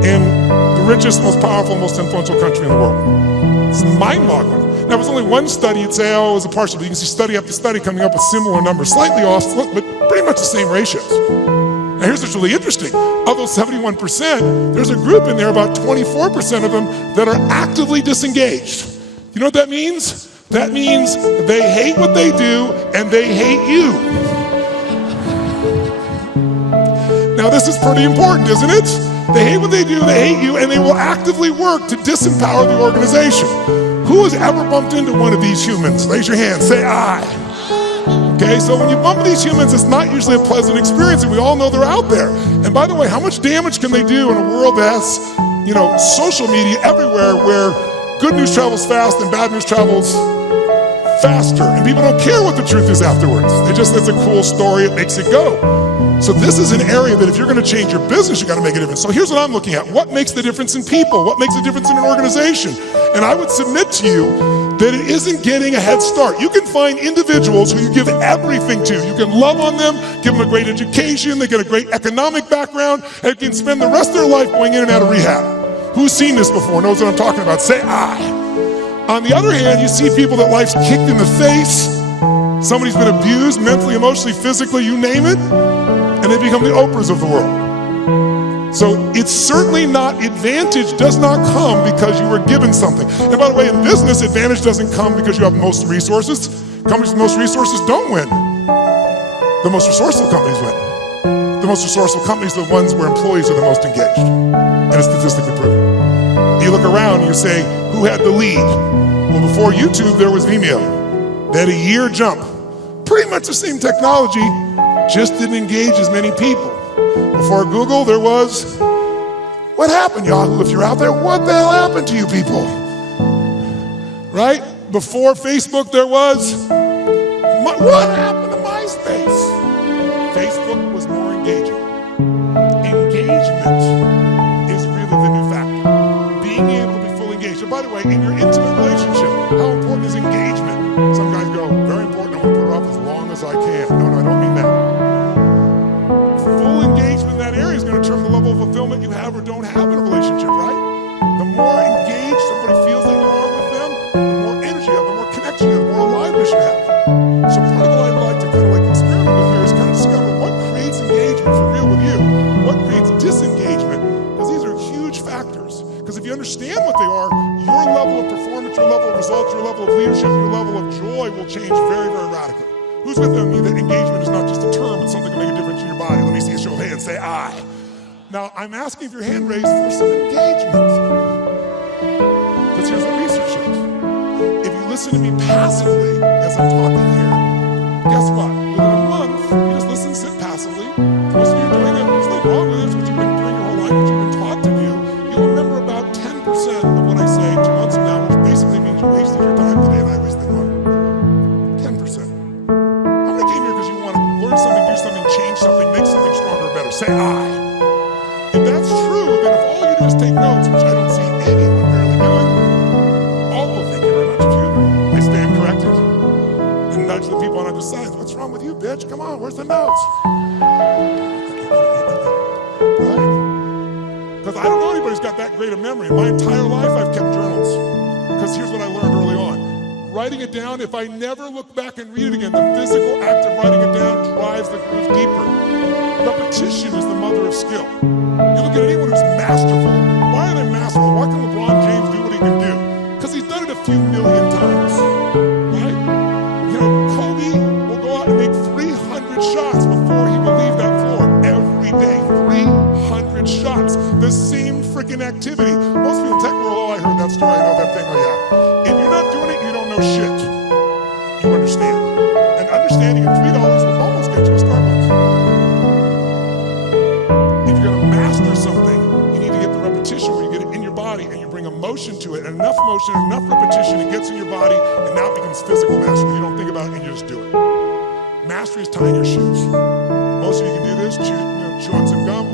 in the richest, most powerful, most influential country in the world. It's mind-boggling. Now, if it was only one study, you'd say, oh, it was a partial, but you can see study after study coming up with similar numbers, slightly off, but pretty much the same ratios. Now, here's what's really interesting. Of those 71%, there's a group in there, about 24% of them, that are actively disengaged. You know what that means? That means they hate what they do and they hate you. Now, this is pretty important, isn't it? They hate what they do, they hate you, and they will actively work to disempower the organization. Who has ever bumped into one of these humans? Raise your hand, say I. Okay, so when you bump into these humans, it's not usually a pleasant experience, and we all know they're out there. And by the way, how much damage can they do in a world that has, social media everywhere where good news travels fast and bad news travels faster, and people don't care what the truth is afterwards. It's a cool story, it makes it go. So this is an area that if you're going to change your business, you got to make a difference. So here's what I'm looking at. What makes the difference in people? What makes the difference in an organization? And I would submit to you that it isn't getting a head start. You can find individuals who you give everything to. You can love on them, give them a great education, they get a great economic background, and can spend the rest of their life going in and out of rehab. Who's seen this before, knows what I'm talking about? Say I. On the other hand, you see people that life's kicked in the face. Somebody's been abused mentally, emotionally, physically, you name it, and they become the Oprahs of the world. So it's certainly not, advantage does not come because you were given something. And by the way, in business, advantage doesn't come because you have most resources. Companies with most resources don't win. The most resourceful companies win. The most resourceful companies are the ones where employees are the most engaged. And it's statistically proven. You look around and you say, who had the lead? Well, before YouTube, there was Vimeo. They had a year jump. Pretty much the same technology, just didn't engage as many people. Before Google, there was, what happened, Yahoo? If you're out there, what the hell happened to you people? Right? Before Facebook, there was, what happened to MySpace? Facebook was more engaging. Engagement is really the new factor. Being able to be fully engaged. And by the way, in your intimate relationship, how important is engagement? Some guys go, very important, I want to put it off as long as I can. No, I don't mean that. Full engagement in that area is going to determine the level of fulfillment you have or don't have in a relationship, right? The more engaged somebody feels that you are with them, the more energy you have, the more connection you have, the more aliveness you have. So part of what I'd like to experiment with here is discover what creates engagement for real with you, what creates disengagement, because these are huge factors. Because if you understand what they are, your level of performance, your level of results, your level of leadership, your level of joy will change very, very radically. Who's with me that engagement is not just a term, it's something to make a difference in your body? Let me see a show of hands, say I. Now, I'm asking if your hand raised for some engagement. Because here's what research shows. If you listen to me passively as I'm talking here, guess what? Within a month, you just listen, sit passively. Most of you are doing it, there's nothing wrong Say I. If that's true, then if all you do is take notes, which I don't see anyone barely doing, thank you very much, Pew. I stand corrected. And nudge the people on either side. What's wrong with you, bitch? Come on, where's the notes? Right? Because I don't know anybody who's got that great a memory. In my entire life, I've kept journals. Because here's what I learned early on. Writing it down, if I never look back and read it again, the physical act of writing it down drives the groove deeper. Repetition is the mother of skill. You look at anyone who's masterful. Why are they masterful? Why can LeBron James do what he can do? Because he's done it a few million times, right? You know, Kobe will go out and make 300 shots before he will leave that floor every day. 300 shots. The same freaking activity. Most people in tech world, oh, I heard that story, I know that thing, oh yeah. If you're not doing it, you don't know shit. You understand. And understanding of $3 will almost get you a Starbucks. If you're going to master something, you need to get the repetition where you get it in your body and you bring emotion to it, and enough motion, enough repetition, it gets in your body, and now it becomes physical mastery. You don't think about it and you just do it. Mastery is tying your shoes. Most of you can do this, chew on some gum,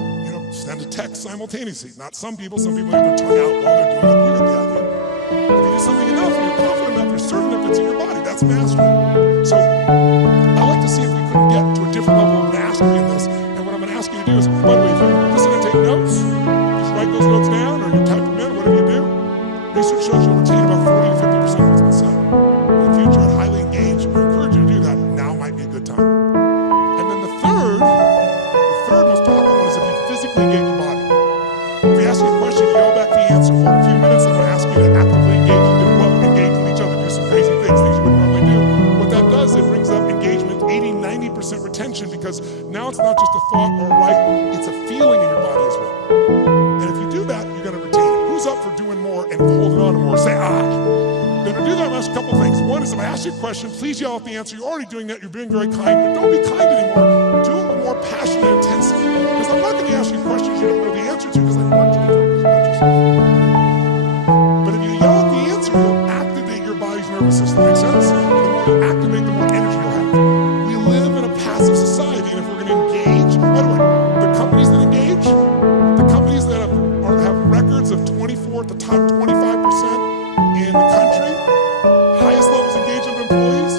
send a text simultaneously. Not some people have their tongue out while they're doing it. You get the idea. If you do something enough, and you're confident enough, you're certain enough it's in your body, that's mastery. So I like to see if we couldn't get to a different level of mastery in this. And what I'm going to ask you to do is, by the way, if you listen and take notes, just write those notes down or you type them in, whatever you do. Research shows you'll retain about 40 to 50% of what's been said. In the future, I'd highly engage or encourage you to do that. Now might be a good time. And then the third most powerful one is if you physically engage your body. If we ask you a question, you yell back the answer. Or in a few minutes, I'm going to ask you to actively engage with each other, do some crazy things you wouldn't normally do. What that does, it brings up engagement, 80-90% retention, because now it's not just a thought or a right, it's a feeling in your body as well. And if you do that, you're going to retain it. Who's up for doing more and holding on to more? Say, I. Then to do that, I'm going to ask you a couple things. One is if I ask you a question, please yell out the answer. You're already doing that. You're being very kind. But don't be kind anymore. Do it with more passion and intensity. Because I'm not going to ask you questions you don't know the answer to, because I want you to focus about yourself. But if you yell out the answer, you'll activate your body's nervous system. Make sense? The more you activate, the more energy you'll have. We live in a passive society, and if we're going to engage, by the way, the companies that engage, the companies that have records of 24 at the top 25% in the country, highest levels of engagement of employees,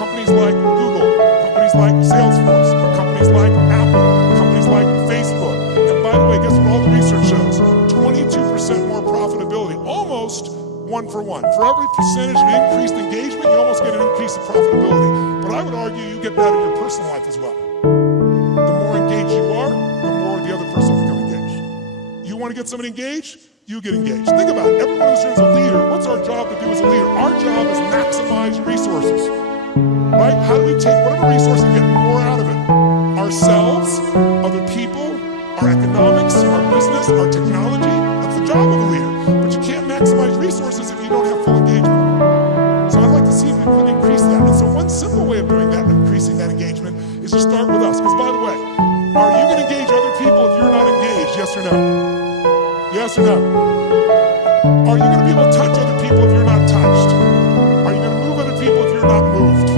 companies like Google, companies like Salesforce, companies like Apple, companies like Facebook. And by the way, guess what all the research shows? 22% more profitability, almost one for one. For every percentage of increased engagement, you almost get an increase in profitability. But I would argue you get that in your personal life as well. The more engaged you are, the more the other person will become engaged. You want to get somebody engaged? You get engaged. Think about it. Everyone in this room is a leader. What's our job to do as a leader? Our job is maximize resources. Right? How do we take whatever resource and get more out of it? Ourselves, other people, our economics, our business, our technology. That's the job of a leader. But you can't maximize resources if you don't have full engagement. So I'd like to see if we can increase that. And so one simple way of doing that, increasing that engagement, is to start with us. Because by the way, are you going to engage other people if you're not engaged? Yes or no? Yes or no? Are you going to be able to touch other people if you're not touched? Are you going to move other people if you're not moved?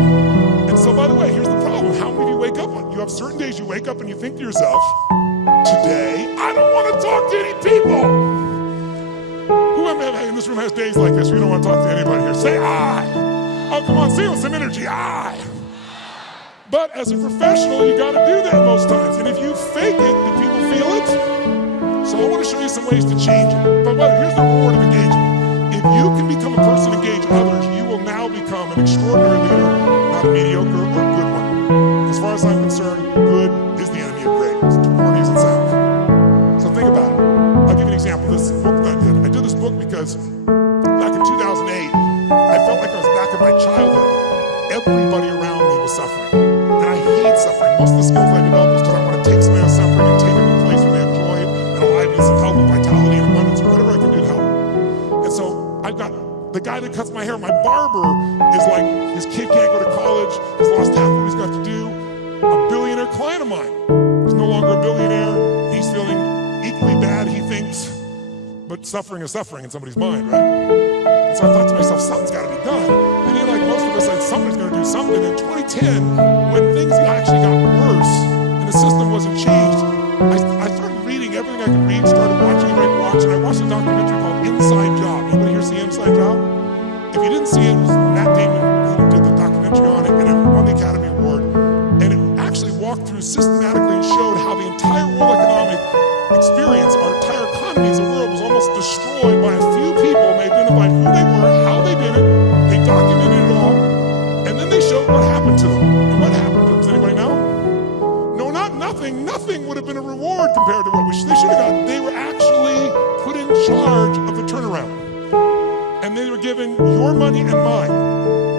And so, by the way, here's the problem. How many of you wake up on? You have certain days you wake up and you think to yourself, today, I don't want to talk to any people. Who in this room has days like this? You don't want to talk to anybody here. Say I. Oh, come on, say it with some energy. I. But as a professional, you got to do that most times. And if you fake it, do people feel it? So I want to show you some ways to change it. But here's the reward of engagement. If you can become a person to engage others, you will now become an extraordinary leader, not a mediocre or good one. As far as I'm concerned, good is the enemy of great. It's too corny as it sounds. So think about it. I'll give you an example of this book that I did. I did this book because back in 2008, I felt like I was back in my childhood. Everybody around me was suffering. And I hate suffering. Most of the skills I developed is because I want to take somebody out of suffering and take them to a place where they have joy and aliveness and health and vitality and abundance or whatever I can do to help. And so I've got the guy that cuts my hair, my barber, is like, his kid can't go to college, has lost half of what he's got to do. A billionaire client of mine is no longer a billionaire. He's feeling equally bad, he thinks, but suffering is suffering in somebody's mind, right? And so I thought to myself, something's got to be done. And then, like most of us said, somebody's going to do something. In 2010, when things actually got worse and the system wasn't changed, walked through systematically and showed how the entire world economic experience, our entire economy as a world, was almost destroyed by a few people. And they identified who they were, how they did it, they documented it all, and then they showed what happened to them. And what happened to them, does anybody know? No, not nothing. Nothing would have been a reward compared to what they should have got. They were actually put in charge of the turnaround. And they were given your money and mine.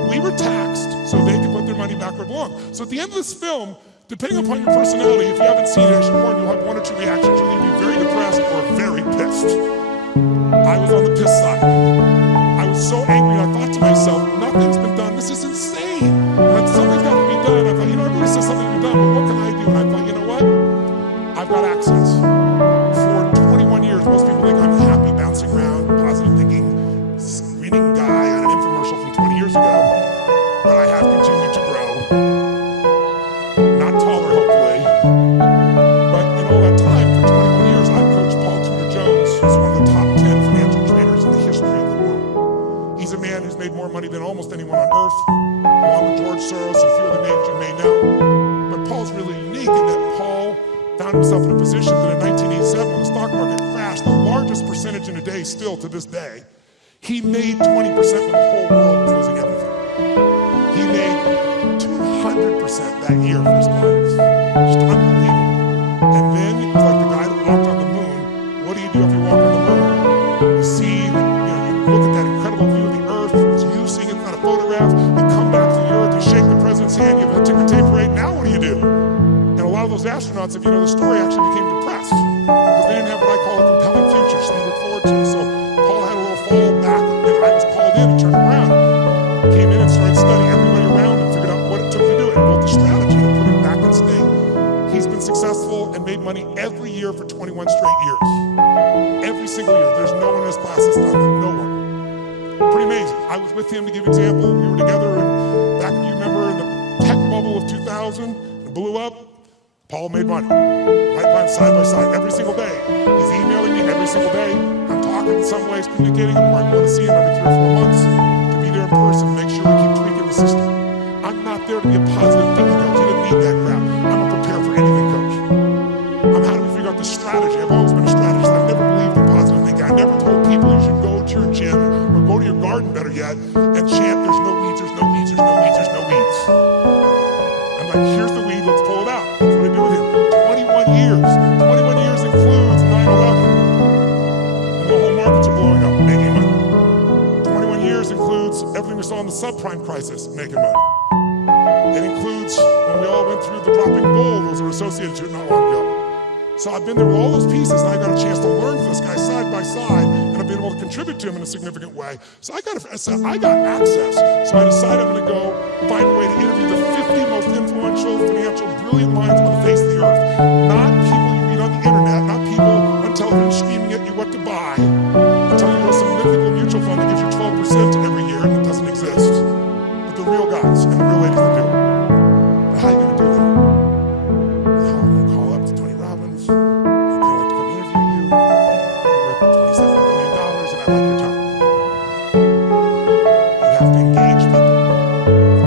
We were taxed so they could put their money back where it belonged. So at the end of this film, depending upon your personality, if you haven't seen it, I should warn you, you'll have one or two reactions. You'll either be very depressed or very pissed. I was on the piss side. I was so angry, and I thought to myself, nothing's been done. This is insane. Something's got to be done. I thought, everybody says something to be done, but what can I do? And I thought, you know what? I've got access. For 21 years, most people think I'm happy, bouncing around, positive thinking, screaming guy on an infomercial from 20 years ago. But I have continued to grow. Not taller, hopefully. But in all that time, for 21 years, I've coached Paul Tudor Jones, who's one of the top 10 financial trainers in the history of the world. He's a man who's made more money than almost anyone on earth, along with George Soros and a few other names you may know. But Paul's really unique in that Paul found himself in a position that in 1987, when the stock market crashed, the largest percentage in a day still to this day, he made 20% when the whole world was losing everything. He made 200% that year for his clients. Just unbelievable. And then it was like the guy that walked on the moon. What do you do if you walk on the moon? You see, you look at that incredible view of the earth. It's you seeing it, not a photograph. You come back to the earth, you shake the president's hand, you have a ticker tape parade. Now what do you do? And a lot of those astronauts, if you know the story, actually became depressed because they didn't have what I call a compelling future, something to look forward to. So Paul had a little fall back, and I was called in and turned around. I came in and started studying everybody around and figured out what it took to do it and built a strategy to put him back in state. He's been successful and made money every year for 21 straight years. Every single year. There's no one in this class that's done that. No one. Pretty amazing. I was with him to give example. We were together and back, you remember, in the tech bubble of 2000, it blew up. Paul made money. Right by him, side by side, every single day. He's emailing me every single day. I'm talking in some ways, communicating him, where I'm going to see him every 3 or 4 months to be there in person, make sure we keep tweaking the system. I'm not there to be a positive thinking coach. You didn't need that crap. I'm not prepared for anything, coach. I'm how do we figure out the strategy? I've always been a strategist. I've never believed in positive thinking. I never told people you should go to your gym or go to your garden, better yet, and chant, there's no weeds, there's no weeds, there's no weeds, there's no weeds. I'm like, here's the weed, let's pull it out. That's what I do with him. 21 years. 21 years includes 9/11. And the whole markets are blowing up, making money. 21 years includes everything we saw in the subprime crisis, making money. It includes when we all went through the dropping gold, those are associated to it not long ago. So I've been there with all those pieces, and I got a chance to learn from this guy side by side, and I've been able to contribute to him in a significant way. So I got access. So I decided I'm going to go find a way to interview the 50 most influential, financial, brilliant minds on the face of the earth. Not people you read on the internet, not people on television screaming at you what to buy, and telling you about some mythical mutual fund that gives you 12% every year and it doesn't exist. But the real guys and the real ladies that do it. But how are you going to do that? Well, I'm going to call up to Tony Robbins. I'd kind of like to come interview you. You're worth $27 billion and I like your time. You have to engage people.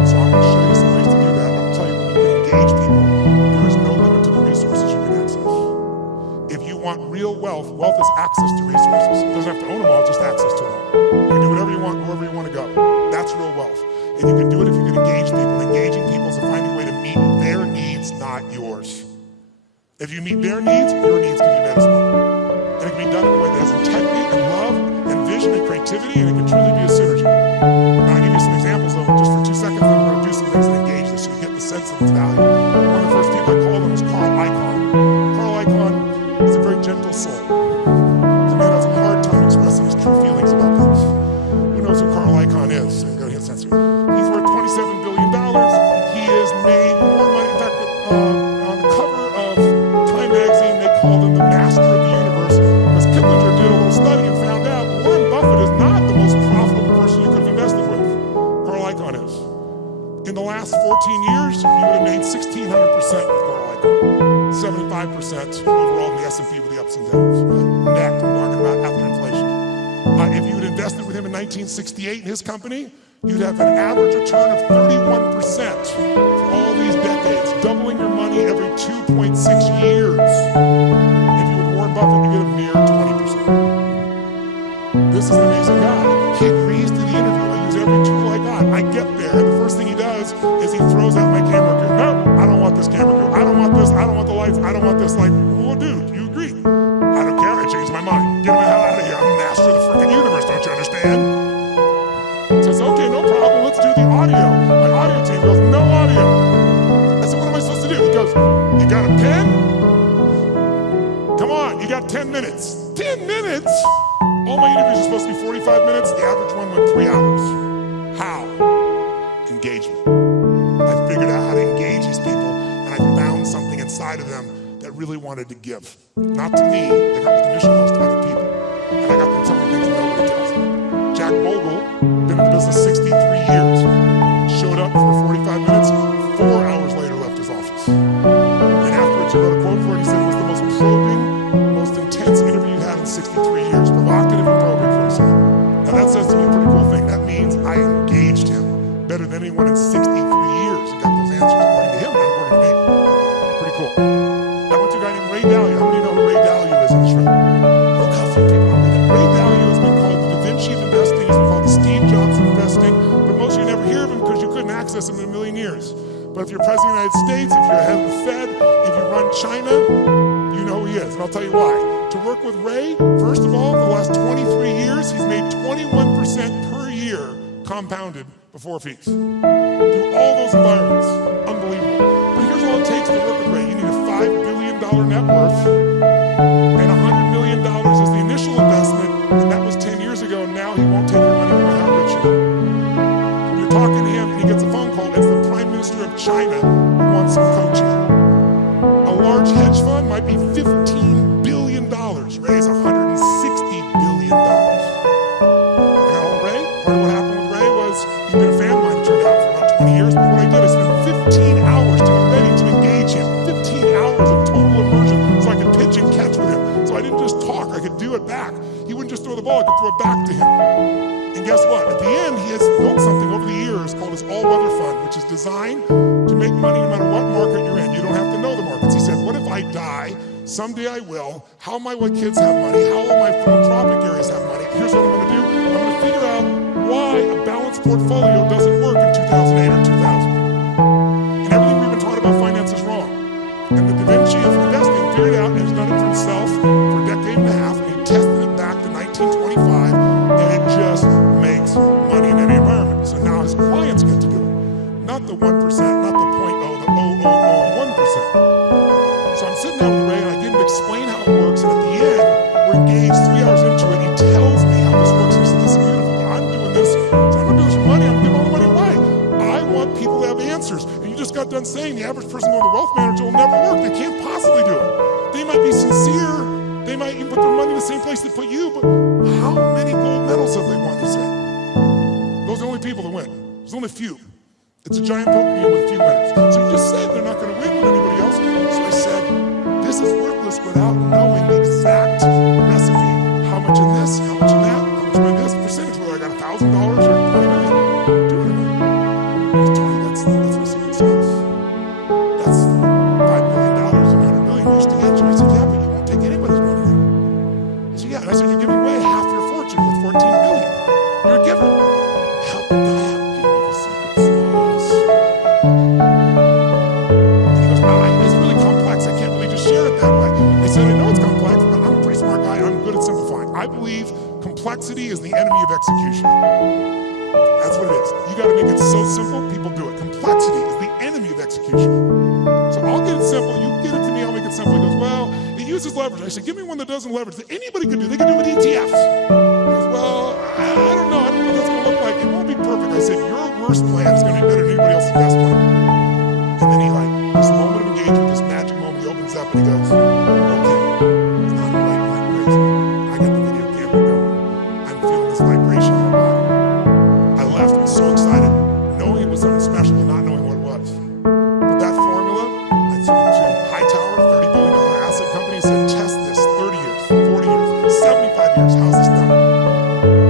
So I'm going to show you some ways to do that. I'll tell you, when you can engage people, there is no limit to the resources you can access. If you want real wealth, wealth is access to resources. It doesn't have to own them all, just access to them all. You can do whatever you want, wherever you want to go. That's real wealth. And you can do it if you can engage people. Engaging people is finding a way to meet their needs, not yours. If you meet their needs can be met as well. And it can be done in a way that has integrity and love and vision and creativity, and it can truly be a synergy. Now, I'll give you some examples of it just for 2 seconds, and then we're going to do some things to engage this so you get the sense of its value. One of the first people I called him was Carl Icahn. Carl Icahn is a very gentle soul. He's a man who has a hard time expressing his true feelings about things. Who knows who Carl Icahn is? And go ahead and censor. He's worth $27 billion. He has made more money. In fact, on the cover of Time magazine, they called him the master of the universe because Kiplinger did a little study and found out Warren Buffett is not the most profitable person you could have invested with. Carl Icahn is. In the last 14 years, you would have made 1,600% with Carl Icahn. 75% overall in the S&P with the ups and downs. Net, I'm talking about after inflation. If you had invested with him in 1968 in his company, you'd have an average return of 31% for all these decades, doubling your money every 2.6 years. If you were Warren Buffett, you get a mere 20%. This is an amazing guy. He agrees to the interview. I use every tool I got. I get there, and the first thing he does is he throws out my camera crew. No, I don't want this camera crew. I don't want this. I don't want the lights. I don't want this. Like, well, dude, you agree. I don't care. I changed my mind. Get the hell out of here. I'm the master of the freaking universe. Don't you understand? Says, okay, no problem. Let's do the audio. My audio team goes, no audio. I said, what am I supposed to do? He goes, you got a pen? Come on, you got 10 minutes. 10 minutes? All my interviews are supposed to be 45 minutes. The average one went 3 hours. How? Engagement. I figured out how to engage these people, and I found something inside of them that really wanted to give. Not to me, they got permission to other people. And I got them telling me things nobody tells me. Jack Bogle, been in the business 63 years, showed up for 45 minutes, 4 hours later left his office. And afterwards, he wrote a quote for it. He said it was the most probing, most intense interview you had in 63 years. Provocative and probing for himself. Now that says to me a pretty cool thing. That means I engaged him better than anyone in 63 years and got those answers according to him, not according to me. Pretty cool. I went to a guy named Ray Dalio. How many know who Ray Dalio is in this room? Look how few people know that. Ray Dalio has been called the Da Vinci of investing. He's been called the Steve Jobs of investing. But most of you never hear of him because you couldn't access him in a million years. But if you're president of the United States, if you're head of the Fed, if you run China, you know who he is. And I'll tell you why. To work with Ray, first of all, for the last 23 years, he's made 21% per year compounded before fees. Through all those environments. Unbelievable. But here's all it takes to work with Ray. You need a $5 billion net worth and $100 million as the initial investment, and that was 10 years ago. Now he won't take your money no matter how rich you are. You're talking to him and he gets a phone call. It's the Prime Minister of China who wants some coaching. A large hedge fund might be $15 billion. Ray's $160 billion. Ray, part of what happened with Ray was he'd been a fan of mine, it turned out, for about 20 years. But what I did, I spent 15 hours to get ready to engage him. 15 hours of total immersion so I could pitch and catch with him. So I didn't just talk, I could do it back. He wouldn't just throw the ball, I could throw it back to him. And guess what? At the end, he has built something over the years called his all-weather fund, which is designed to make money no matter what market you're in. You don't have to know the markets. He said, what if I die? Someday I will. How my kids have money? How all my philanthropic areas have money? Here's what I'm going to do. I'm going to figure out why a balanced portfolio doesn't work in 2008 or 2000. And everything we've been taught about finance is wrong. And the Da Vinci of investing figured out and has done it for himself for a decade and a half, and he tested it back to 1925, and it just makes money in any environment. So now his clients get to do it. Not the 1%, not the 0.00001%. So I'm sitting there with Ray, and I get him to explain how it works, and at the end, we're engaged 3 hours into it. He tells me how this works. He says, this is beautiful, but I'm doing this. So I'm going to do this for money. I'm giving all the money away. I want people to have answers. And you just got done saying the average person going to the wealth manager will never work. They can't possibly do it. They might be sincere. They might even put their money in the same place they put you, but how many gold medals have they won, he said? Those are the only people that win. There's only a few. It's a giant poker game with a few winners. So you just said they're not going to win with anybody else. So I said, this is worthless without knowing the exact recipe. How much in this, how much in that, how much in this, percentage, whether I got $1,000 or $20 million. Do it again. Tony, that's the secret sauce. That's $5 million and $100 million used to get you. I said, yeah, but you won't take anybody's money in. He said, yeah. And I said, you're giving away half your fortune with $14 billion. You're a giver. Help the guy out. Give me the secret sauce. And he goes, it's really complex. I can't really just share it that way. I said, I know it's complex, but I'm a pretty smart guy. I'm good at simplifying. I believe complexity is the enemy of execution. That's what it is. You got to make it so simple, people do it. Complexity is the enemy of execution. So I'll get it simple. You get it to me, I'll make it simple. He goes, well, it uses leverage. I said, give me one that doesn't leverage that anybody can do. They can do it with ETFs. He goes, well, I don't know. I don't know what that's going to look like. It won't be perfect. I said, your worst plan is going to be better than anybody else's best plan. And then he this moment of engagement, this magic moment, he opens up and he goes, okay, it's not right like crazy. I got the video camera going. I'm feeling this vibration in my body. I left, I was so excited, knowing it was something special, but not knowing what it was. But that formula, I took it to Hightower, $30 billion asset company, and said, test this 30 years, 40 years, 75 years, how's this done?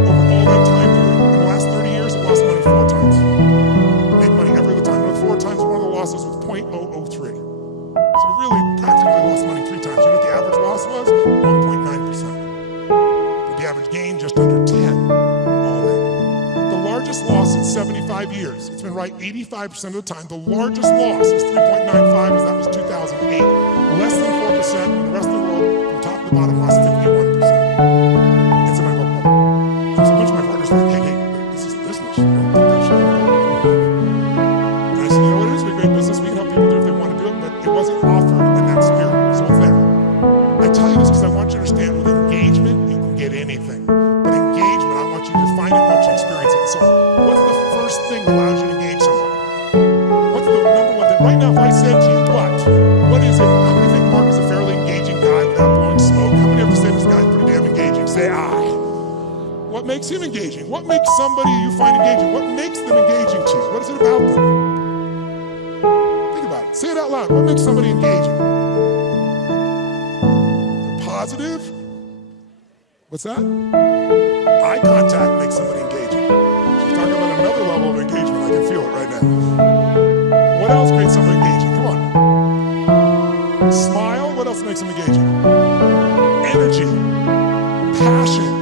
Over all that time period, in the last 30 years, it lost money 4 times. really practically lost money 3 times. You know what the average loss was? 1.9%. But the average gain, just under 10, all in. The largest loss in 75 years, it's been right 85% of the time, the largest loss was 3.95, that was 2008. Less than 4%, and the rest of the world, from top to the bottom, lost 51%. And so I go, so a bunch of my partners were like, hey, this is a business. You don't take that shit. And I said, you know what, it is a great business. We can help people do it if they want to do it, but it wasn't offered in that spirit, so it's there. I tell you this because I want you to understand with engagement, you can get anything. But engagement, I want you to find it, I want you to experience it. So what's the first thing that allows you to engage somebody? What's the number one thing? Right now, if I said to you, what is it? How many think Mark is a fairly engaging guy without blowing smoke? How many of you say this guy's pretty damn engaging? Say I. What makes him engaging? What makes somebody you find engaging? What makes them engaging to you? What is it about them? Think about it. Say it out loud. What makes somebody engaging? They're positive? What's that? Eye contact makes somebody engaging. She's talking about another level of engagement. I can feel it right now. What else makes somebody engaging? Come on. Smile. What else makes them engaging? Energy. Passion.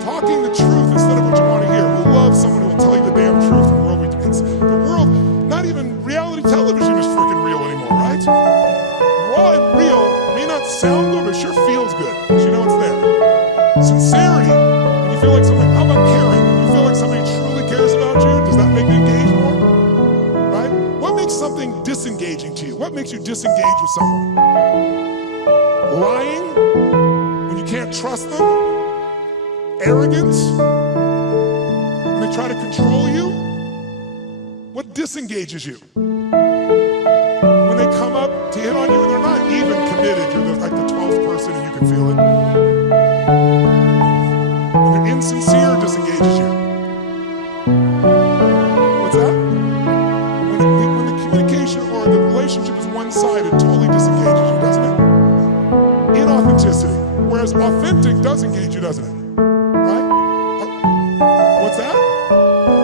Talking the truth instead of what you want to hear. Who loves someone who will tell you the damn truth in the world? The world, not even reality television is freaking real anymore, right? Raw and real may not sound good, but it sure feels good because you know it's there. Sincerity. When you feel like somebody, how about caring? When you feel like somebody truly cares about you, does that make you engage more? Right? What makes something disengaging to you? What makes you disengage with someone? Lying? When you can't trust them? Arrogance? When they try to control you? What disengages you? When they come up to hit on you and they're not even committed, you're like the 12th person and you can feel it. When they're insincere, disengages you. What's that? When the communication or the relationship is one-sided, totally disengages you, doesn't it? Inauthenticity. Whereas authentic does engage you, doesn't it? Right? What's that?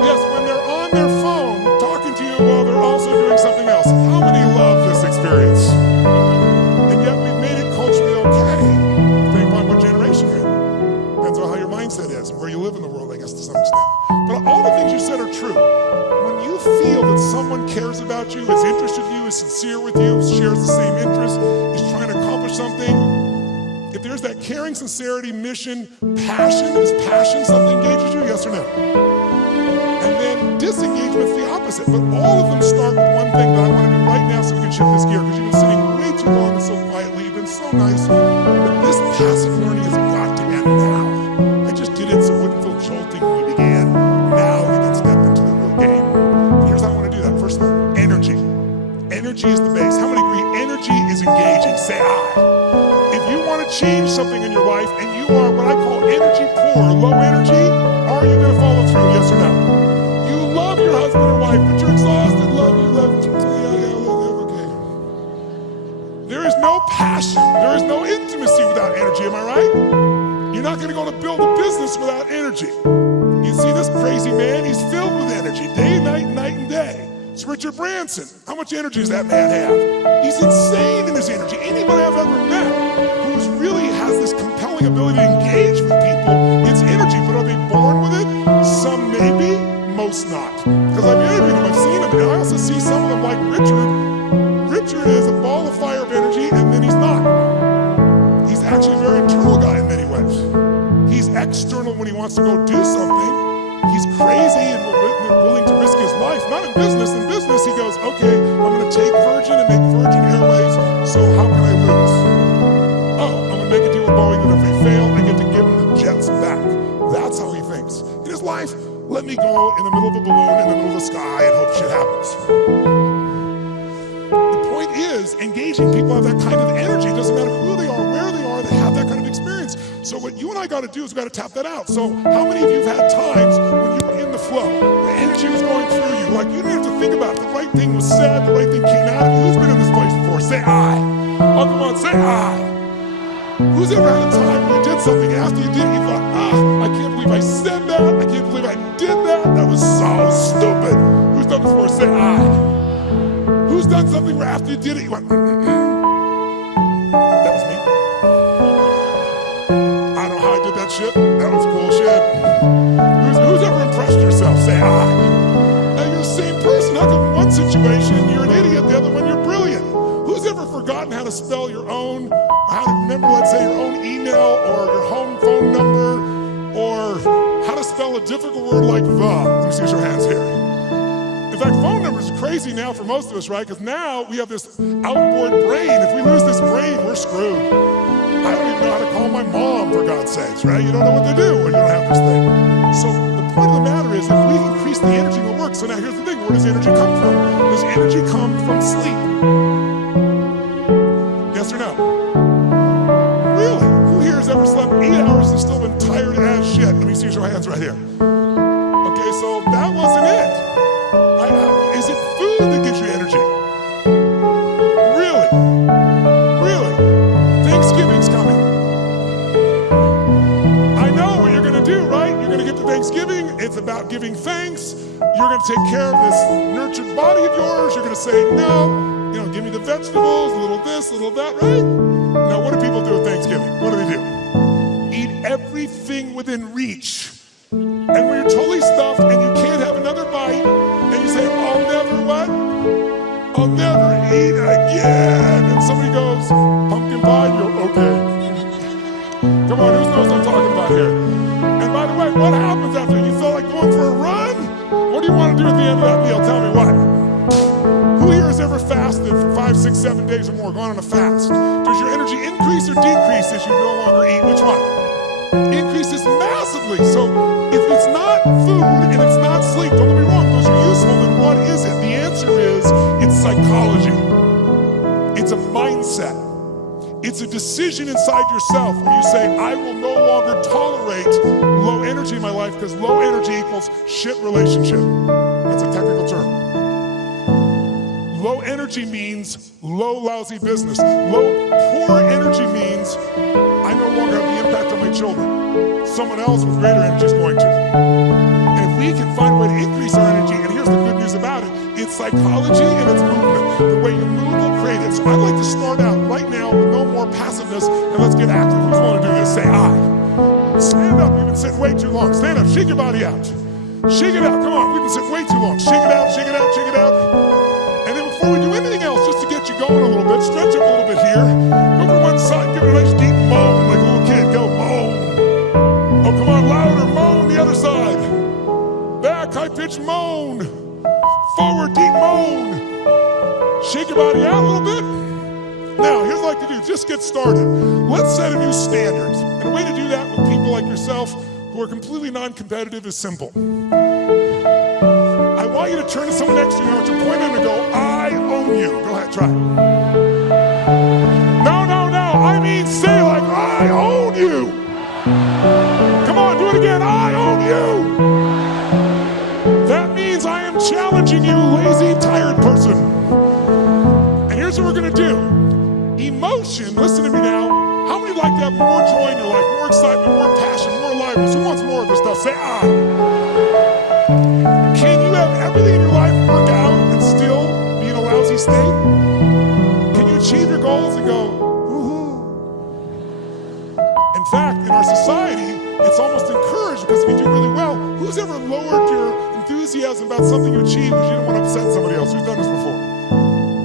Yes, when they're on their phone talking to you while they're also doing something else. How many love this experience? And yet we've made it culturally okay. Depending upon what generation you're in. Depends on how your mindset is and where you live in the world, I guess, to some extent. But all the things you said are true. When you feel that someone cares about you, is interested in you, is sincere with you, shares the same interests, is trying to accomplish something, if there's that caring, sincerity, mission, passion, is passion something that engages you, yes or no? And then disengagement's the opposite, but all of them start with one thing that I want to do right now so we can shift this gear, because you've been sitting way too long and so quietly, you've been so nice, but this passive learning has got to end now. I just did it so it wouldn't feel jolting when we began. Now we can step into the real game. And here's how I want to do that. First of all, energy. Energy is the base. How many agree energy is engaging? Say I. If you want to change something in your life and you are what I call energy poor, low energy, are you going to follow through, yes or no? You love your husband or wife, but you're exhausted. Love, okay. There is no passion. There is no intimacy without energy, am I right? You're not going to go to build a business without energy. You see this crazy man, he's filled with energy, day, night and day. It's Richard Branson. How much energy does that man have? He's insane in his energy. Anybody I've ever met who really has this compelling ability to engage with people, it's energy, but are they born with it? Some maybe, most not. Because I've interviewed them, I've seen them, and I also see some of them like Richard. Richard is a ball of fire of energy, and then he's not. He's actually a very internal guy in many ways. He's external when he wants to go do something. He's crazy and willing to risk his life. Not in business. In business, he goes, okay, I'm going to take Virgin and make Virgin Airways, so how can I lose? Oh, I'm going to make a deal with Boeing that if they fail, I get to give them the jets back. That's how he thinks. In his life, let me go in the middle of a balloon in the middle of the sky and hope shit happens. The point is, engaging people have that kind of energy. It doesn't matter who they are, where they are, they have that kind of experience. So what you and I got to do is we got to tap that out. So how many of you have had times when you were in the flow, where energy was going through you, like you didn't have to think about it. The right thing was said, the right thing came out of you. Who's been in this place before? Say I. Oh, come on, say I. Who's ever had a time when you did something and after you did it, you thought, I can't believe I said that. I can't believe I did that. That was so stupid. Who's done this before? Say I. Who's done something where after you did it, you went, that was me. I don't know how I did that shit. That was cool shit. Who's ever impressed yourself? Say, Now you're the same person. How come one situation you're an idiot, the other one you're brilliant? Who's ever forgotten how to spell your own, how to remember, let's say, your own email or your home phone number, or how to spell a difficult word like the? Let me see your hands here. In fact, phone numbers are crazy now for most of us, right? Because now we have this outboard brain. If we lose this brain, we're screwed. I don't even know how to call my mom, for God's sakes, right? You don't know what to do when you don't have this thing. So the point of the matter is, if we increase the energy, it will work. So now here's the thing. Where does energy come from? Does energy come from sleep? Yes or no? Really? Who here has ever slept 8 hours and still been tired as shit? Let me see your hands right here. Okay, so that wasn't it. Is it food that gives you energy? Really? Really? Thanksgiving's coming. I know what you're going to do, right? You're going to get to Thanksgiving. It's about giving thanks. You're going to take care of this nurtured body of yours. You're going to say, no, give me the vegetables, a little this, a little that, right? Now, what do people do at Thanksgiving? What do? Eat everything within reach. And when you're totally stuffed and you can't have another bite, and you say, I'll never what? I'll never eat again. And somebody goes, pumpkin pie, you go, okay. Come on, who knows what I'm talking about here? And by the way, what happens after you feel like going for a run? What do you want to do at the end of that meal? Tell me what. Who here has ever fasted for 5, 6, 7 days or more, gone on a fast? Does your energy increase or decrease as you no longer eat? Which one? Increases massively. So if it's not food and it's not sleep, don't get me wrong, those are useful, then what is it? The answer is, it's psychology. It's a mindset. It's a decision inside yourself where you say, I will no longer tolerate low energy in my life because low energy equals shit relationship. That's a technical term. Low energy means low, lousy business. Poor energy means I no longer have the impact on my children. Someone else with greater energy is going to. And if we can find a way to increase our energy, and here's the good news about it, it's psychology and it's movement. The way you move will create it. So I'd like to start out right now with no more passiveness, and let's get active. Who's want to do this? Say I. Stand up. You've been sitting way too long. Stand up. Shake your body out. Shake it out. Come on. We've been sitting way too long. Shake it out. Shake it out. Shake it out. And then before we do anything else, just to get you going a little bit, stretch up a little bit here. Go to one side. Give it a nice deep moan like a little kid. Go moan. Oh, come on. Louder. Moan the other side. Back. High-pitched moan. Forward. Deep moan. Shake your body out a little bit. Now, here's what I'd like to do. Just get started. Let's set a new standard. And a way to do that with people like yourself who are completely non-competitive is simple. I want you to turn to someone next to you and I want you to point at them and go, I own you. Go ahead, try. No. I mean, say like, I own you. Come on, do it again. I own you. That means I am challenging you, lazy, tired person. And here's what we're going to do. Emotion, listen to me now. How many like to have more joy in your life, more excitement, more passion, more aliveness? Who wants more of this stuff? Say, I. Can you have everything in your life work out and still be in a lousy state? Can you achieve your goals and go, woohoo? In fact, in our society, it's almost encouraged because if you do really well, who's ever lowered your enthusiasm about something you achieved because you don't want to upset somebody else? Who's done this before?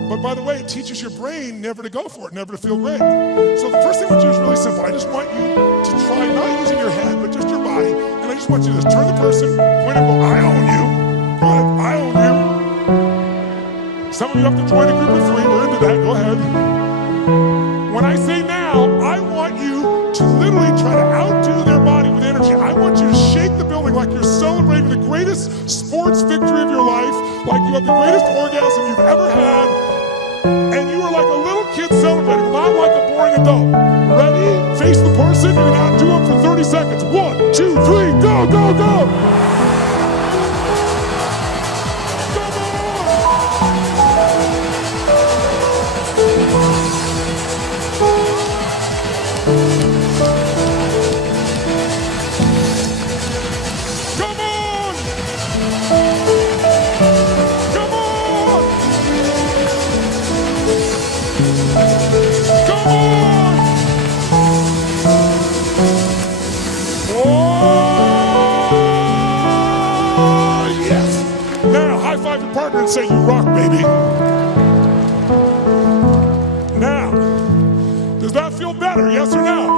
But by the way, it teaches your brain never to go for it, never to feel great. So the first thing I want you to do is really simple. I just want you to try not using your head, but just your body. And I just want you to turn the person, point and go, I own you. Go ahead, I own you. Some of you have to join a group of 3. We're into that. Go ahead. When I say now, I want you to literally try to outdo their body with energy. I want you to shake the building like you're celebrating the greatest sports victory of your life, like you have the greatest orgasm you've ever had. And you are like a little kid celebrating, not like a boring adult. Ready? Face the person. You're going to outdo them for 30 seconds. 1, 2, 3, go, go, go. Come on. Come on. Come on! Oh, yes! Now, high five your partner and say, you rock, baby. Now, does that feel better, yes or no?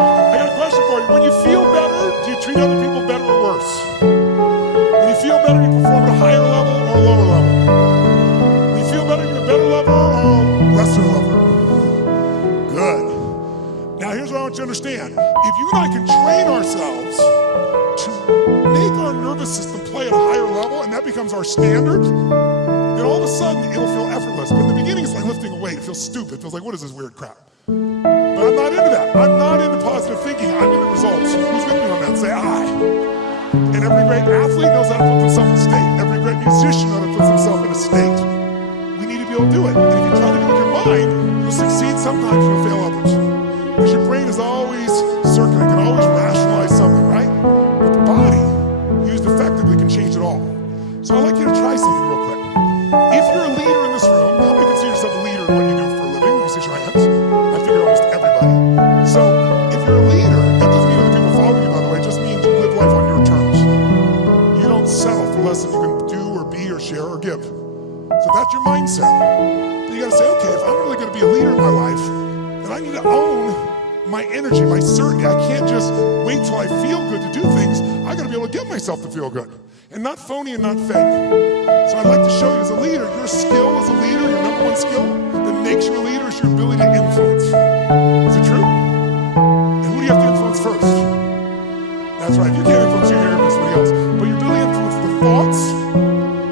I got a question for you. When you feel better, do you treat other people better or worse? When you feel better, you perform at a higher level or a lower level? When you feel better, you're a better lover or a lesser lover? Good. Now here's what I want you to understand. If you and I can train ourselves to make our nervous system play at a higher level, and that becomes our standard, then all of a sudden it'll feel effortless. But in the beginning, it's like lifting a weight. It feels stupid. It feels like, what is this weird crap? But I'm not into that. I'm not into positive thinking. I'm into results. Who's with me on that? Say I. And every great athlete knows how to put themselves in a state. Every great musician knows how to put themselves in a state. We need to be able to do it. And if you try to do it with your mind, you'll succeed sometimes, you'll fail others. Because your brain is always circling, can always rationalize something, right? But the body, used effectively, can change it all. So I'd like you to try something real quick. If you're a leader in this room, how many consider yourself a leader in what you do for a living? Let me see your hands. I figure almost everybody. So if you're a leader, that doesn't mean other people follow you, by the way. It just means you live life on your terms. You don't settle for less than you can do or be or share or give. So if that's your mindset, then you gotta say, okay, if I'm really gonna be a leader in my life, then I need to own my energy, my certainty. I can't just wait till I feel good to do things. I gotta be able to get myself to feel good. And not phony and not fake. So I'd like to show you as a leader, your skill as a leader, your number one skill that makes you a leader is your ability to influence. Is it true? And who do you have to influence first? That's right, if you can't influence you, you're going to somebody else. But your ability to influence the thoughts,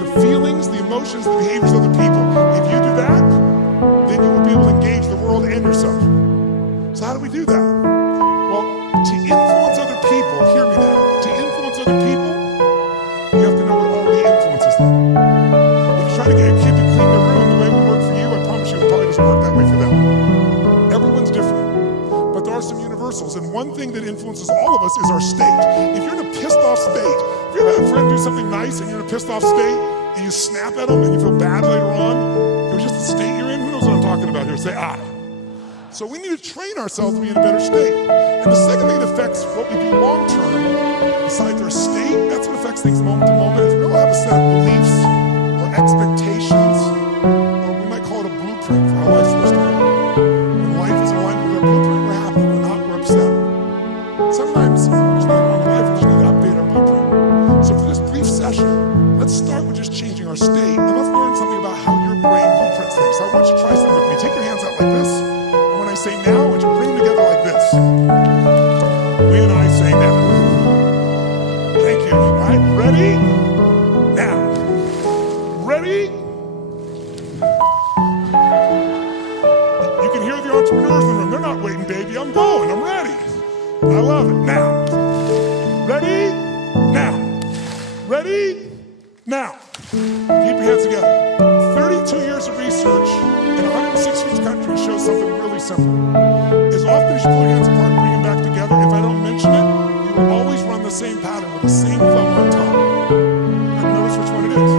the feelings, the emotions, the behaviors of other people. If you do that, then you will be able to engage the world and yourself. So how do we do that? Well, to influence other people, hear me now, to influence other people, you have to know what already influences them. If you try to get a kid to clean their room the way we work for you, I promise you it probably doesn't work that way for them. Everyone's different, but there are some universals, and one thing that influences all of us is our state. If you're in a pissed off state, if you ever had a friend do something nice and you're in a pissed off state, and you snap at them and you feel bad later on, it was just the state you're in, who knows what I'm talking about here? Say I. So we need to train ourselves to be in a better state. And the second thing that affects what we do long term, besides our state, that's what affects things moment to moment, is we all have a set of beliefs or expectations, or we might call it a blueprint for how life's supposed to go. When life is in alignment with our blueprint, we're happy, we're not, we're upset. Sometimes there's nothing wrong with life, we just need to update our blueprint. So for this brief session, let's start with just changing our state, and let's learn something about how your brain blueprints things. So I want you to try something with me. Take your hands out like this. I say now, I want you to bring them together like this. We and I say now. Thank you. All right, ready? Now. Ready? You can hear the entrepreneurs in the room. They're not waiting, baby. I'm going. I'm ready. I love it. Now. Ready? Now. Ready? Now. Keep your hands together. 32 years of research in 160 countries shows something really simple. As often as you pull your hands apart and bring them back together, if I don't mention it, you will always run the same pattern with the same thumb on top. And notice which one it is.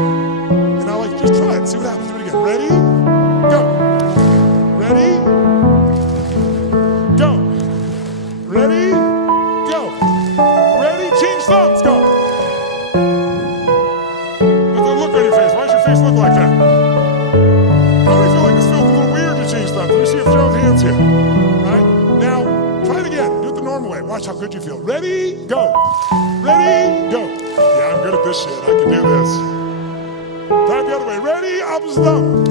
And I like to just try it, see what happens. Do it again. Ready? Go. Ready? Go. Ready? Go. Ready? Change thumbs. Go. What's that look on your face? Why does your face look like that? Let me see if Joe's hands here. Right? Now, try it again. Do it the normal way. Watch how good you feel. Ready? Go. Ready? Go. Yeah, I'm good at this shit. I can do this. Try it the other way. Ready? Opposite thumb.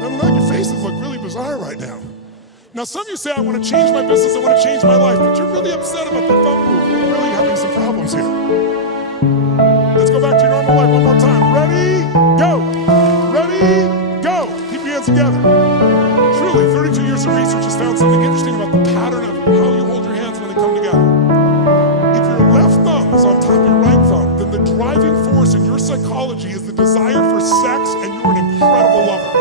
Doesn't look, your faces look really bizarre right now. Now, some of you say, I want to change my business, I want to change my life, but you're really upset about the thumb move. We're really having some problems here. Let's go back to your normal life one more time. Ready? Go. Ready? Go. Together. Truly, 32 years of research has found something interesting about the pattern of how you hold your hands when they come together. If your left thumb is on top of your right thumb, then the driving force in your psychology is the desire for sex, and you're an incredible lover.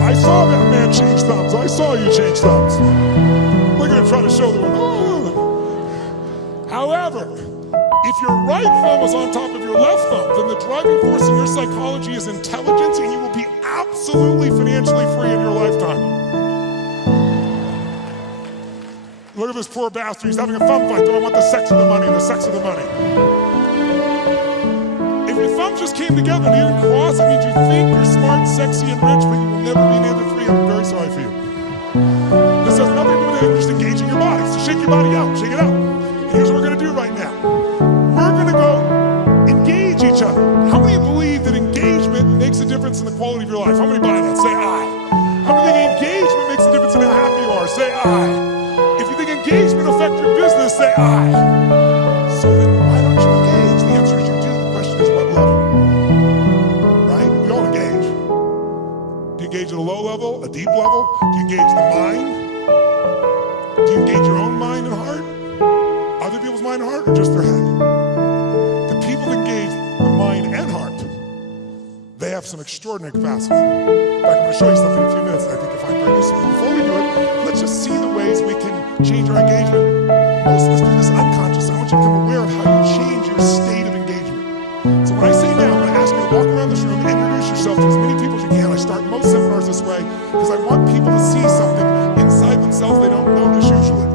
I saw that man change thumbs. I saw you change thumbs. Look at him trying to show the one. Oh. However, if your right thumb is on top of your left thumb, then the driving force in your psychology is intelligence, and you will be absolutely financially free in your lifetime. Look at this poor bastard, he's having a thumb fight. Do I want the sex of the money, the sex of the money? If your thumbs just came together and you didn't cross, it means you think you're smart, sexy, and rich, but you will never be neither free. I'm very sorry for you. This has nothing to do with it, just engaging your body. So shake your body out, shake it out. And here's what we're gonna do right now. We're gonna go engage each other. How many believe that engagement makes a difference in the quality of your life? How many buy that? Say aye. How many think engagement makes a difference in how happy you are? Say aye. If you think engagement affects your business, say aye. So then why don't you engage? The answer is you do. The question is what level? Right? We all engage. Do you engage at a low level, a deep level? Do you engage the mind? Do you engage your own mind and heart? Other people's mind and heart, or just their head? The people that engage the mind and heart, they have some extraordinary capacity. In fact, I'm going to show you something in a few minutes that I think you'll find very useful. Before we do it, let's just see the ways we can change our engagement. Most of us do this unconsciously. I want you to become aware of how you change your state of engagement. So when I say now, I'm going to ask you to walk around this room and introduce yourself to as many people as you can. I start most seminars this way because I want people to see something inside themselves they don't notice usually.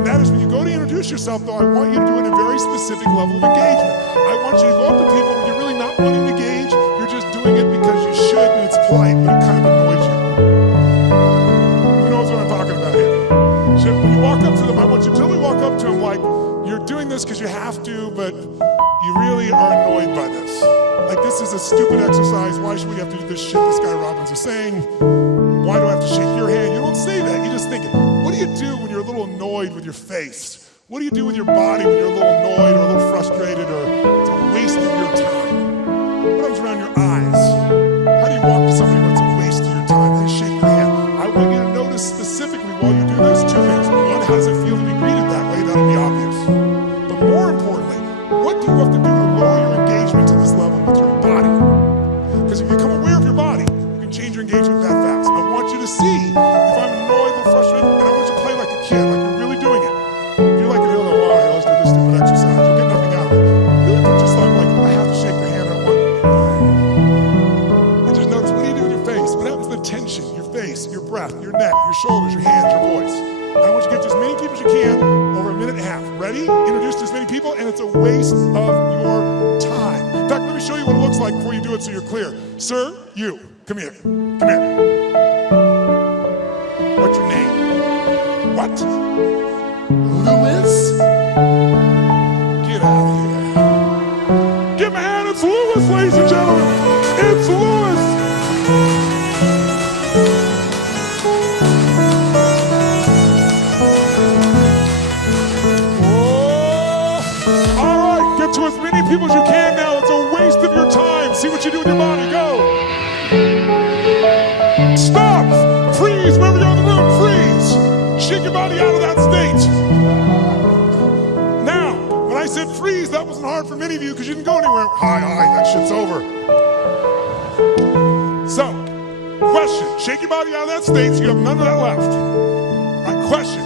And that is when you go to introduce yourself, though, I want you to do it at a very specific level of engagement. I want you to go up to people when you're really not wanting to engage. You're just doing it because you should and it's polite, but it kind of annoys you. Who knows what I'm talking about here? So when you walk up to them, I want you to literally walk up to them like you're doing this because you have to, but you really are annoyed by this. Like, this is a stupid exercise. Why should we have to do this shit this guy Robbins is saying? Why do I have to shake your hand? You don't say that. You just think it. What do you do when you're a little annoyed with your face? What do you do with your body when you're a little annoyed or a little frustrated or it's a waste of your time? What comes around your eyes? How do you walk to somebody when it's a waste of your time? How do you shake your hand? I want you to notice specifically while you do those two things. One, how does it feel to be greeted that way? That'll be obvious. But more importantly, what do you have to do to lower your engagement to this level with your body? Because if you become aware of your body, you can change your engagement that fast. I want you to see if I'm annoyed or frustrated, and I want you to play like a kid, like you're really doing it. If you're like, oh, wow, hey, let's do this stupid exercise, you'll get nothing out of it. Really put yourself like, I have to shake your hand, I want. And just notice, what do you do with your face? What happens to the tension, your face, your breath, your neck, your shoulders, your hands, your voice? And I want you to get to as many people as you can over a minute and a half. Ready? Introduce to as many people, and it's a waste of your time. In fact, let me show you what it looks like before you do it so you're clear. Sir, you, come here. Come here. What's your name? What? Louis? Get out of here. Give him a hand. It's Louis, ladies and gentlemen. It's Louis. To as many people as you can now. It's a waste of your time. See what you do with your body. Go. Stop. Freeze. Wherever you're in the room, freeze. Shake your body out of that state. Now, when I said freeze, that wasn't hard for many of you because you didn't go anywhere. Hi, that shit's over. So, question. Shake your body out of that state so you have none of that left. All right, question.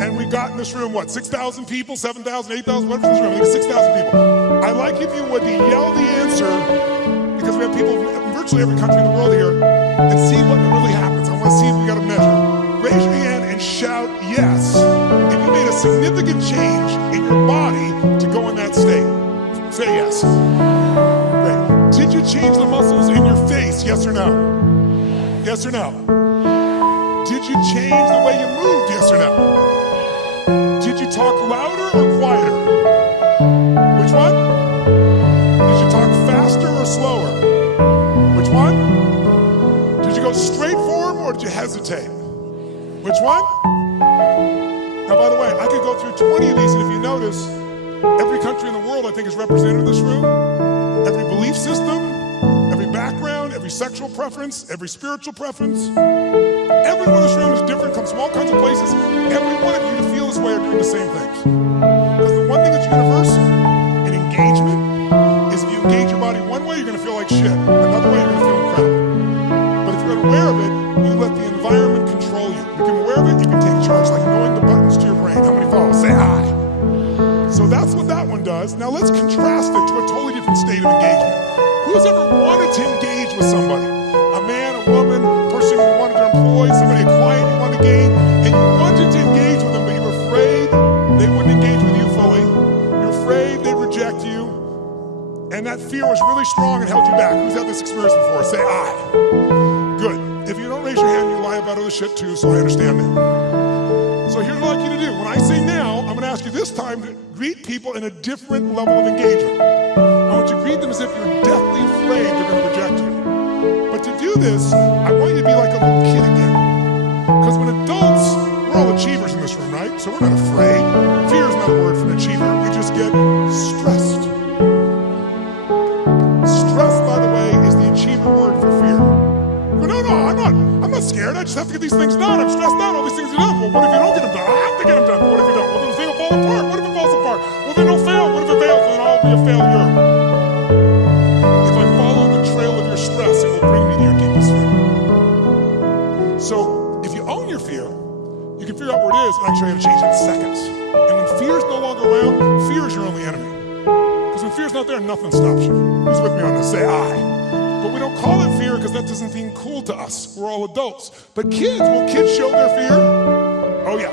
And we've got in this room, what, 6,000 people, 7,000, 8,000, whatever's in this room, I think it's 6,000 people. I'd like if you would yell the answer, because we have people from virtually every country in the world here, and see what really happens. I want to see if we got a measure. Raise your hand and shout yes if you made a significant change in your body to go in that state. Say yes. Great. Did you change the muscles in your face, yes or no? Yes or no? Did you change the way you moved, yes or no? Did you talk louder or quieter? Which one? Did you talk faster or slower? Which one? Did you go straight for him or did you hesitate? Which one? Now, by the way, I could go through 20 of these, and if you notice, every country in the world, I think, is represented in this room. Every belief system, every background, every sexual preference, every spiritual preference. Everyone in this room is different, comes from all kinds of places. Every one of you to feel this way are doing the same things. Because the one thing that's universal in engagement is if you engage your body one way, you're going to feel like shit. Another way, you're going to feel incredible. But if you're aware of it, you let the environment control you. You become aware of it, you can take charge, like knowing the buttons to your brain. How many follow? Say hi. So that's what that one does. Now let's contrast it to a totally different state of engagement. Who's ever wanted to engage with somebody? A man, a woman, a person you wanted to employ, somebody, a client you wanted to gain, and you wanted to engage with them, but you were afraid they wouldn't engage with you fully. You're afraid they'd reject you. And that fear was really strong and held you back. Who's had this experience before? Say I. Good. If you don't raise your hand, you lie about other shit too, so I understand that. So here's what I'd like you to do. When I say now, I'm going to ask you this time to greet people in a different level of engagement. I want you to greet them as if you're deathly afraid they're going to reject you. But to do this, I want you to be like a little kid again. Because when adults, we're all achievers in this room, right? So we're not afraid. Fear is not a word for an achiever. We just get stressed. Stress, by the way, is the achiever word for fear. But no, I'm not scared. I just have to get these things done. I'm stressed out. All these things are done. Well, what if you don't get them done? I have to get them done. But what if you don't? Well, then the thing will fall apart. What if it falls apart? Well, then it'll fail. What if it fails? Then I'll be a failure. If I follow the trail of your stress, it will bring me to your deepest fear. So if you own your fear, you can figure out where it is and actually how to change it in seconds. And when fear is no longer around, fear is your only enemy. Because when fear's not there, nothing stops you. Who's with me on this? Say I. But we don't call it fear because that doesn't seem cool to us. We're all adults. But kids, will kids show their fear? Oh yeah.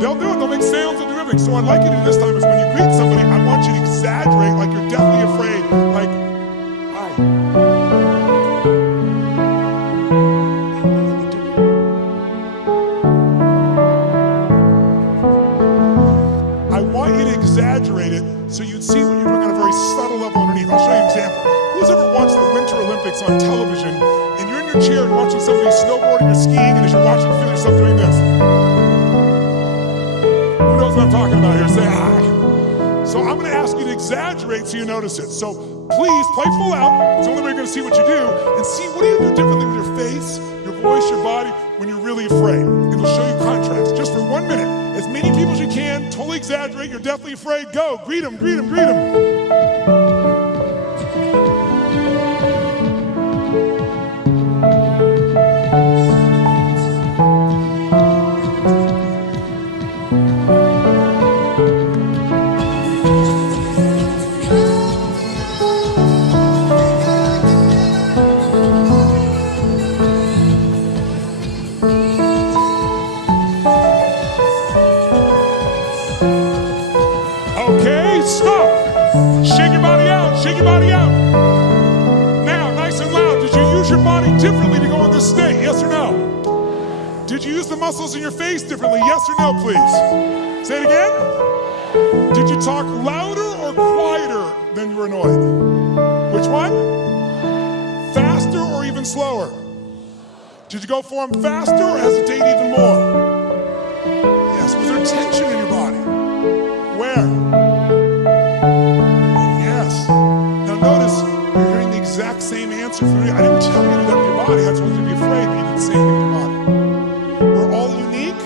They'll do it. They'll make sounds and do everything. So what I'd like you to do this time is when you greet somebody, I want you to exaggerate like you're deathly afraid. Like, hi. I want you to exaggerate it so you'd see what you're doing on a very subtle level underneath. I'll show you an example. Who's ever watched the Winter Olympics on television and you're in your chair and watching somebody snowboarding or skiing, and as you're watching, you feel yourself doing this? Who knows what I'm talking about here? Say I. So I'm going to ask you to exaggerate so you notice it. So please play full out. It's the only way you're going to see what you do, and see what do you do differently with your face, your voice, your body when you're really afraid. It'll show you contrast. Just for 1 minute, as many people as you can, totally exaggerate. You're deathly afraid. Go. Greet them, greet them, greet them. Okay, stop. Shake your body out, shake your body out. Now, nice and loud. Did you use your body differently to go in this state? Yes or no? Did you use the muscles in your face differently? Yes or no, please? Say it again. Did you talk louder or quieter than you were annoyed? Which one? Faster or even slower? Did you go for them faster or hesitate even more? Yes, was there tension in your body? Where? Yes. Now notice, you're hearing the exact same answer from me. I didn't tell you to do that with your body. I told you to be afraid, but you did the same thing with your body. We're all unique,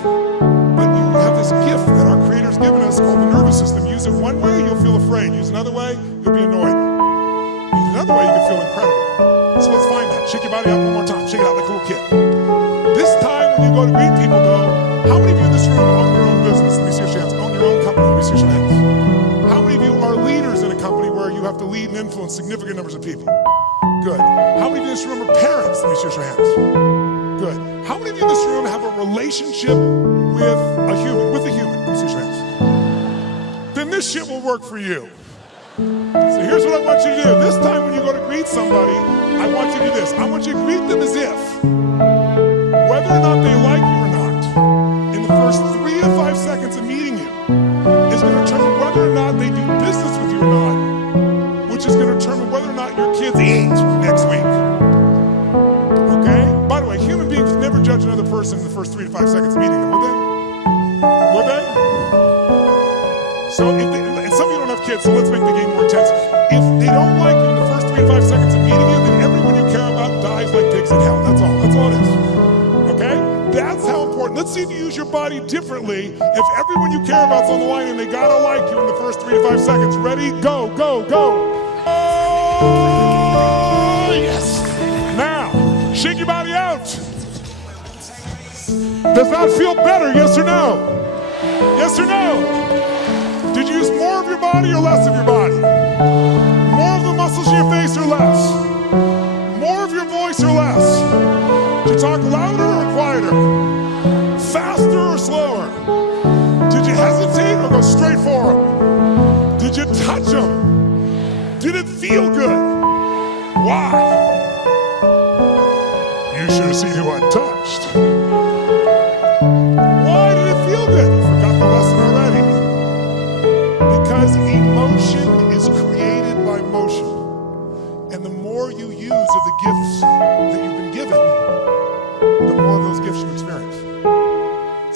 but you have this gift that our Creator's given us called the nervous system. Use it one way, you'll feel afraid. Use another way, you'll be annoyed. Use another way, you can feel incredible. So let's find that. Shake your body out one more time. Shake it out like a little kid. This time when you go to greet people, though, how many of you in this room own your own business? Let me see your hands. Own your own company? Let me see your hands. How many of you are leaders in a company where you have to lead and influence significant numbers of people? Good. How many of you in this room are parents? Let me see your hands. Good. How many of you in this room have a relationship with a human? Let me see your hands. Then this shit will work for you. So here's what I want you to do. This time when you go to greet somebody, I want you to do this. I want you to greet them as if, whether or not they like you or not, in the first 3 to 5 seconds of meeting you, is going to determine whether or not they do business with you or not, which is going to determine whether or not your kids eat next week. Okay? By the way, human beings never judge another person in the first 3 to 5 seconds of meeting them, would they? Would they? So if they, and some of you don't have kids, so let's make the game more intense. If they don't like you in the first 3 to 5 seconds of meeting you, then everyone you care about dies like pigs in hell. That's all. That's all it is. Okay? That's how important. Let's see if you use your body differently. If everyone you care about's on the line and they gotta like you in the first 3 to 5 seconds. Ready? Go, go, go. Oh, yes. Now, shake your body out. Does that feel better? Yes or no? Yes or no? Did you use more of your body or less of your body? More of the muscles in your face or less? More of your voice or less? Did you talk louder or quieter? Faster or slower? Did you hesitate or go straight for them? Did you touch them? Did it feel good? Why? You should have seen who I touched. Why did it feel good? You forgot the lesson already. Because emotion is created by motion. And the more you use of the gifts that you've been given, the more of those gifts you experience.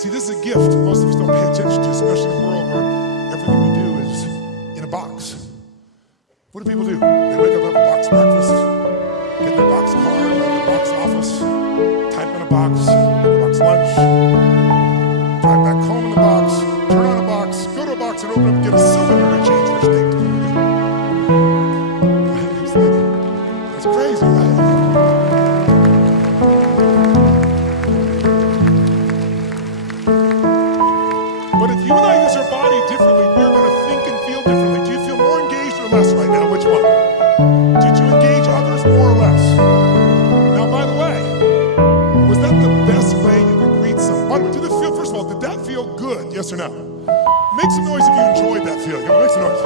See, this is a gift most of us don't pay attention to, especially in a world where everything we do is in a box. What do people do? They wake up, have a box breakfast, get in their box car, go to their box office, type in a box, have a box lunch, drive back home in the box, turn on a box, go to a box and open up and get a cylinder to change their state. It's crazy, right? But if you and I use our body differently, we're going to think and feel differently. Do you feel more engaged or less right now? Which one? Did you engage others more or less? Now, by the way, was that the best way you could greet someone? By the way, did it feel, first of all, did that feel good? Yes or no? Make some noise if you enjoyed that feeling. Come on, make some noise.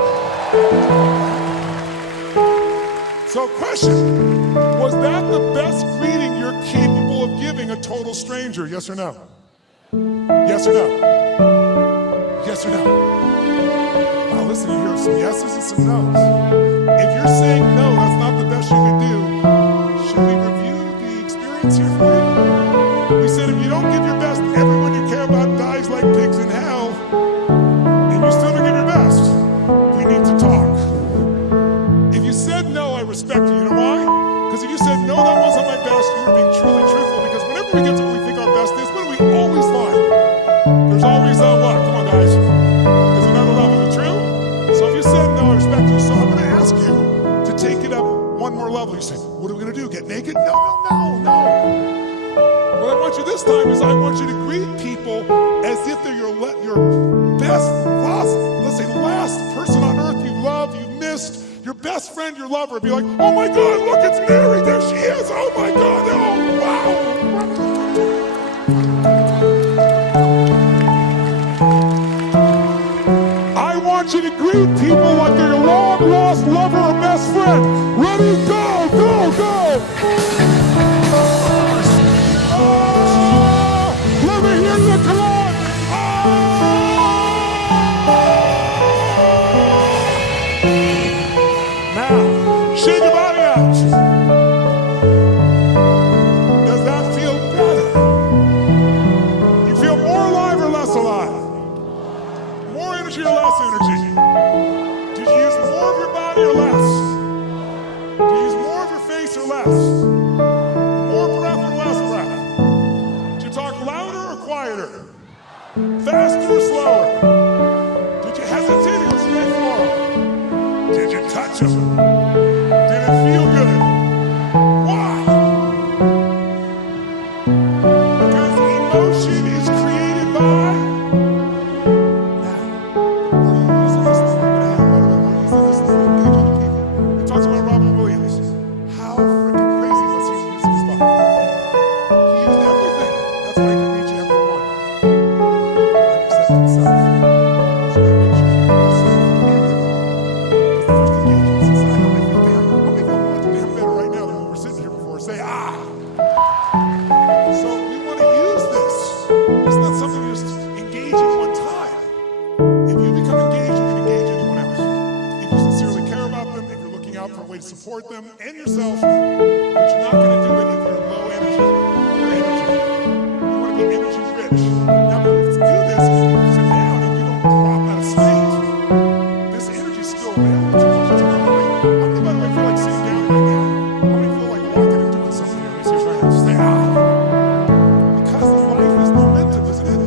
So, question, was that the best greeting you're capable of giving a total stranger? Yes or no? Yes or no? Yes or no? Now listen, you hear some yeses and some no's. If you're saying no, that's not the best you could do, should we review the experience here for you? We said if you don't give your best, everyone you care about dies like pigs in hell, and you still don't give your best. We need to talk. If you said no, I respect you. You know why? Because if you said no, that wasn't my best, you were being truly truthful. Because whenever we get to what we think our best is, what do we always find? There's always a what? Come on, guys. There's another level. Is it true? So if you said no, I respect you. So I'm going to ask you to take it up one more level. You say, what are we going to do? Get naked? No. What I want you this time is I want you to greet people as if they're your best, let's say last person on earth you love, you missed, your best friend, your lover. Be like, oh my God, look, it's Mary. There she is. Oh my God. Oh, wow. I want you to greet people like they're your long-lost lover or best friend. Ready, go, go, go! Let me hear you, come on! Now, shake your body out. Does that feel better? You feel more alive or less alive? More energy or less energy? Did you use more of your body or less? Did you use more of your face or less? More breath or less breath? Did you talk louder or quieter? Faster or slower? Did you hesitate or go straight for them? Did you touch them? Did it feel good? Why? Because emotion is created by support them and yourself, but you're not going to do it if you're low energy or energy. You want to be energy rich. Now, when you do this, if you sit down and you don't drop out of state, this energy is still available to you. How many, by the way, feel like sitting down right now? How many feel like walking and doing something here? Just right now, just say, because life is momentum, isn't it?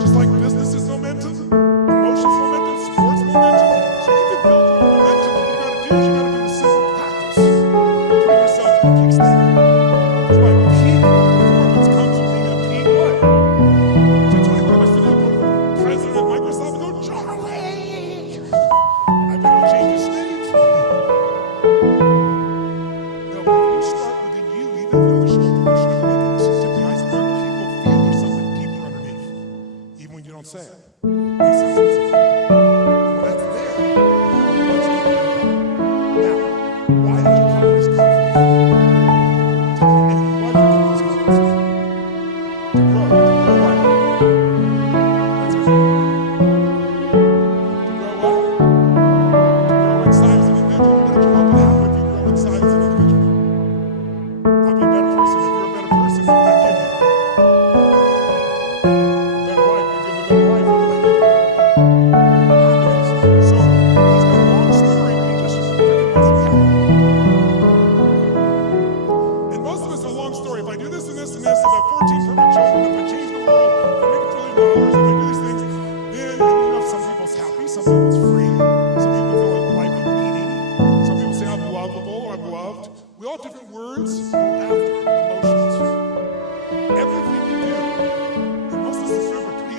Just like business is momentum, emotions momentum, sports momentum. So you can build your own momentum. What you got to do is you got to do the simple practice. Putting yourself in a kickstand.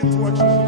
intellectual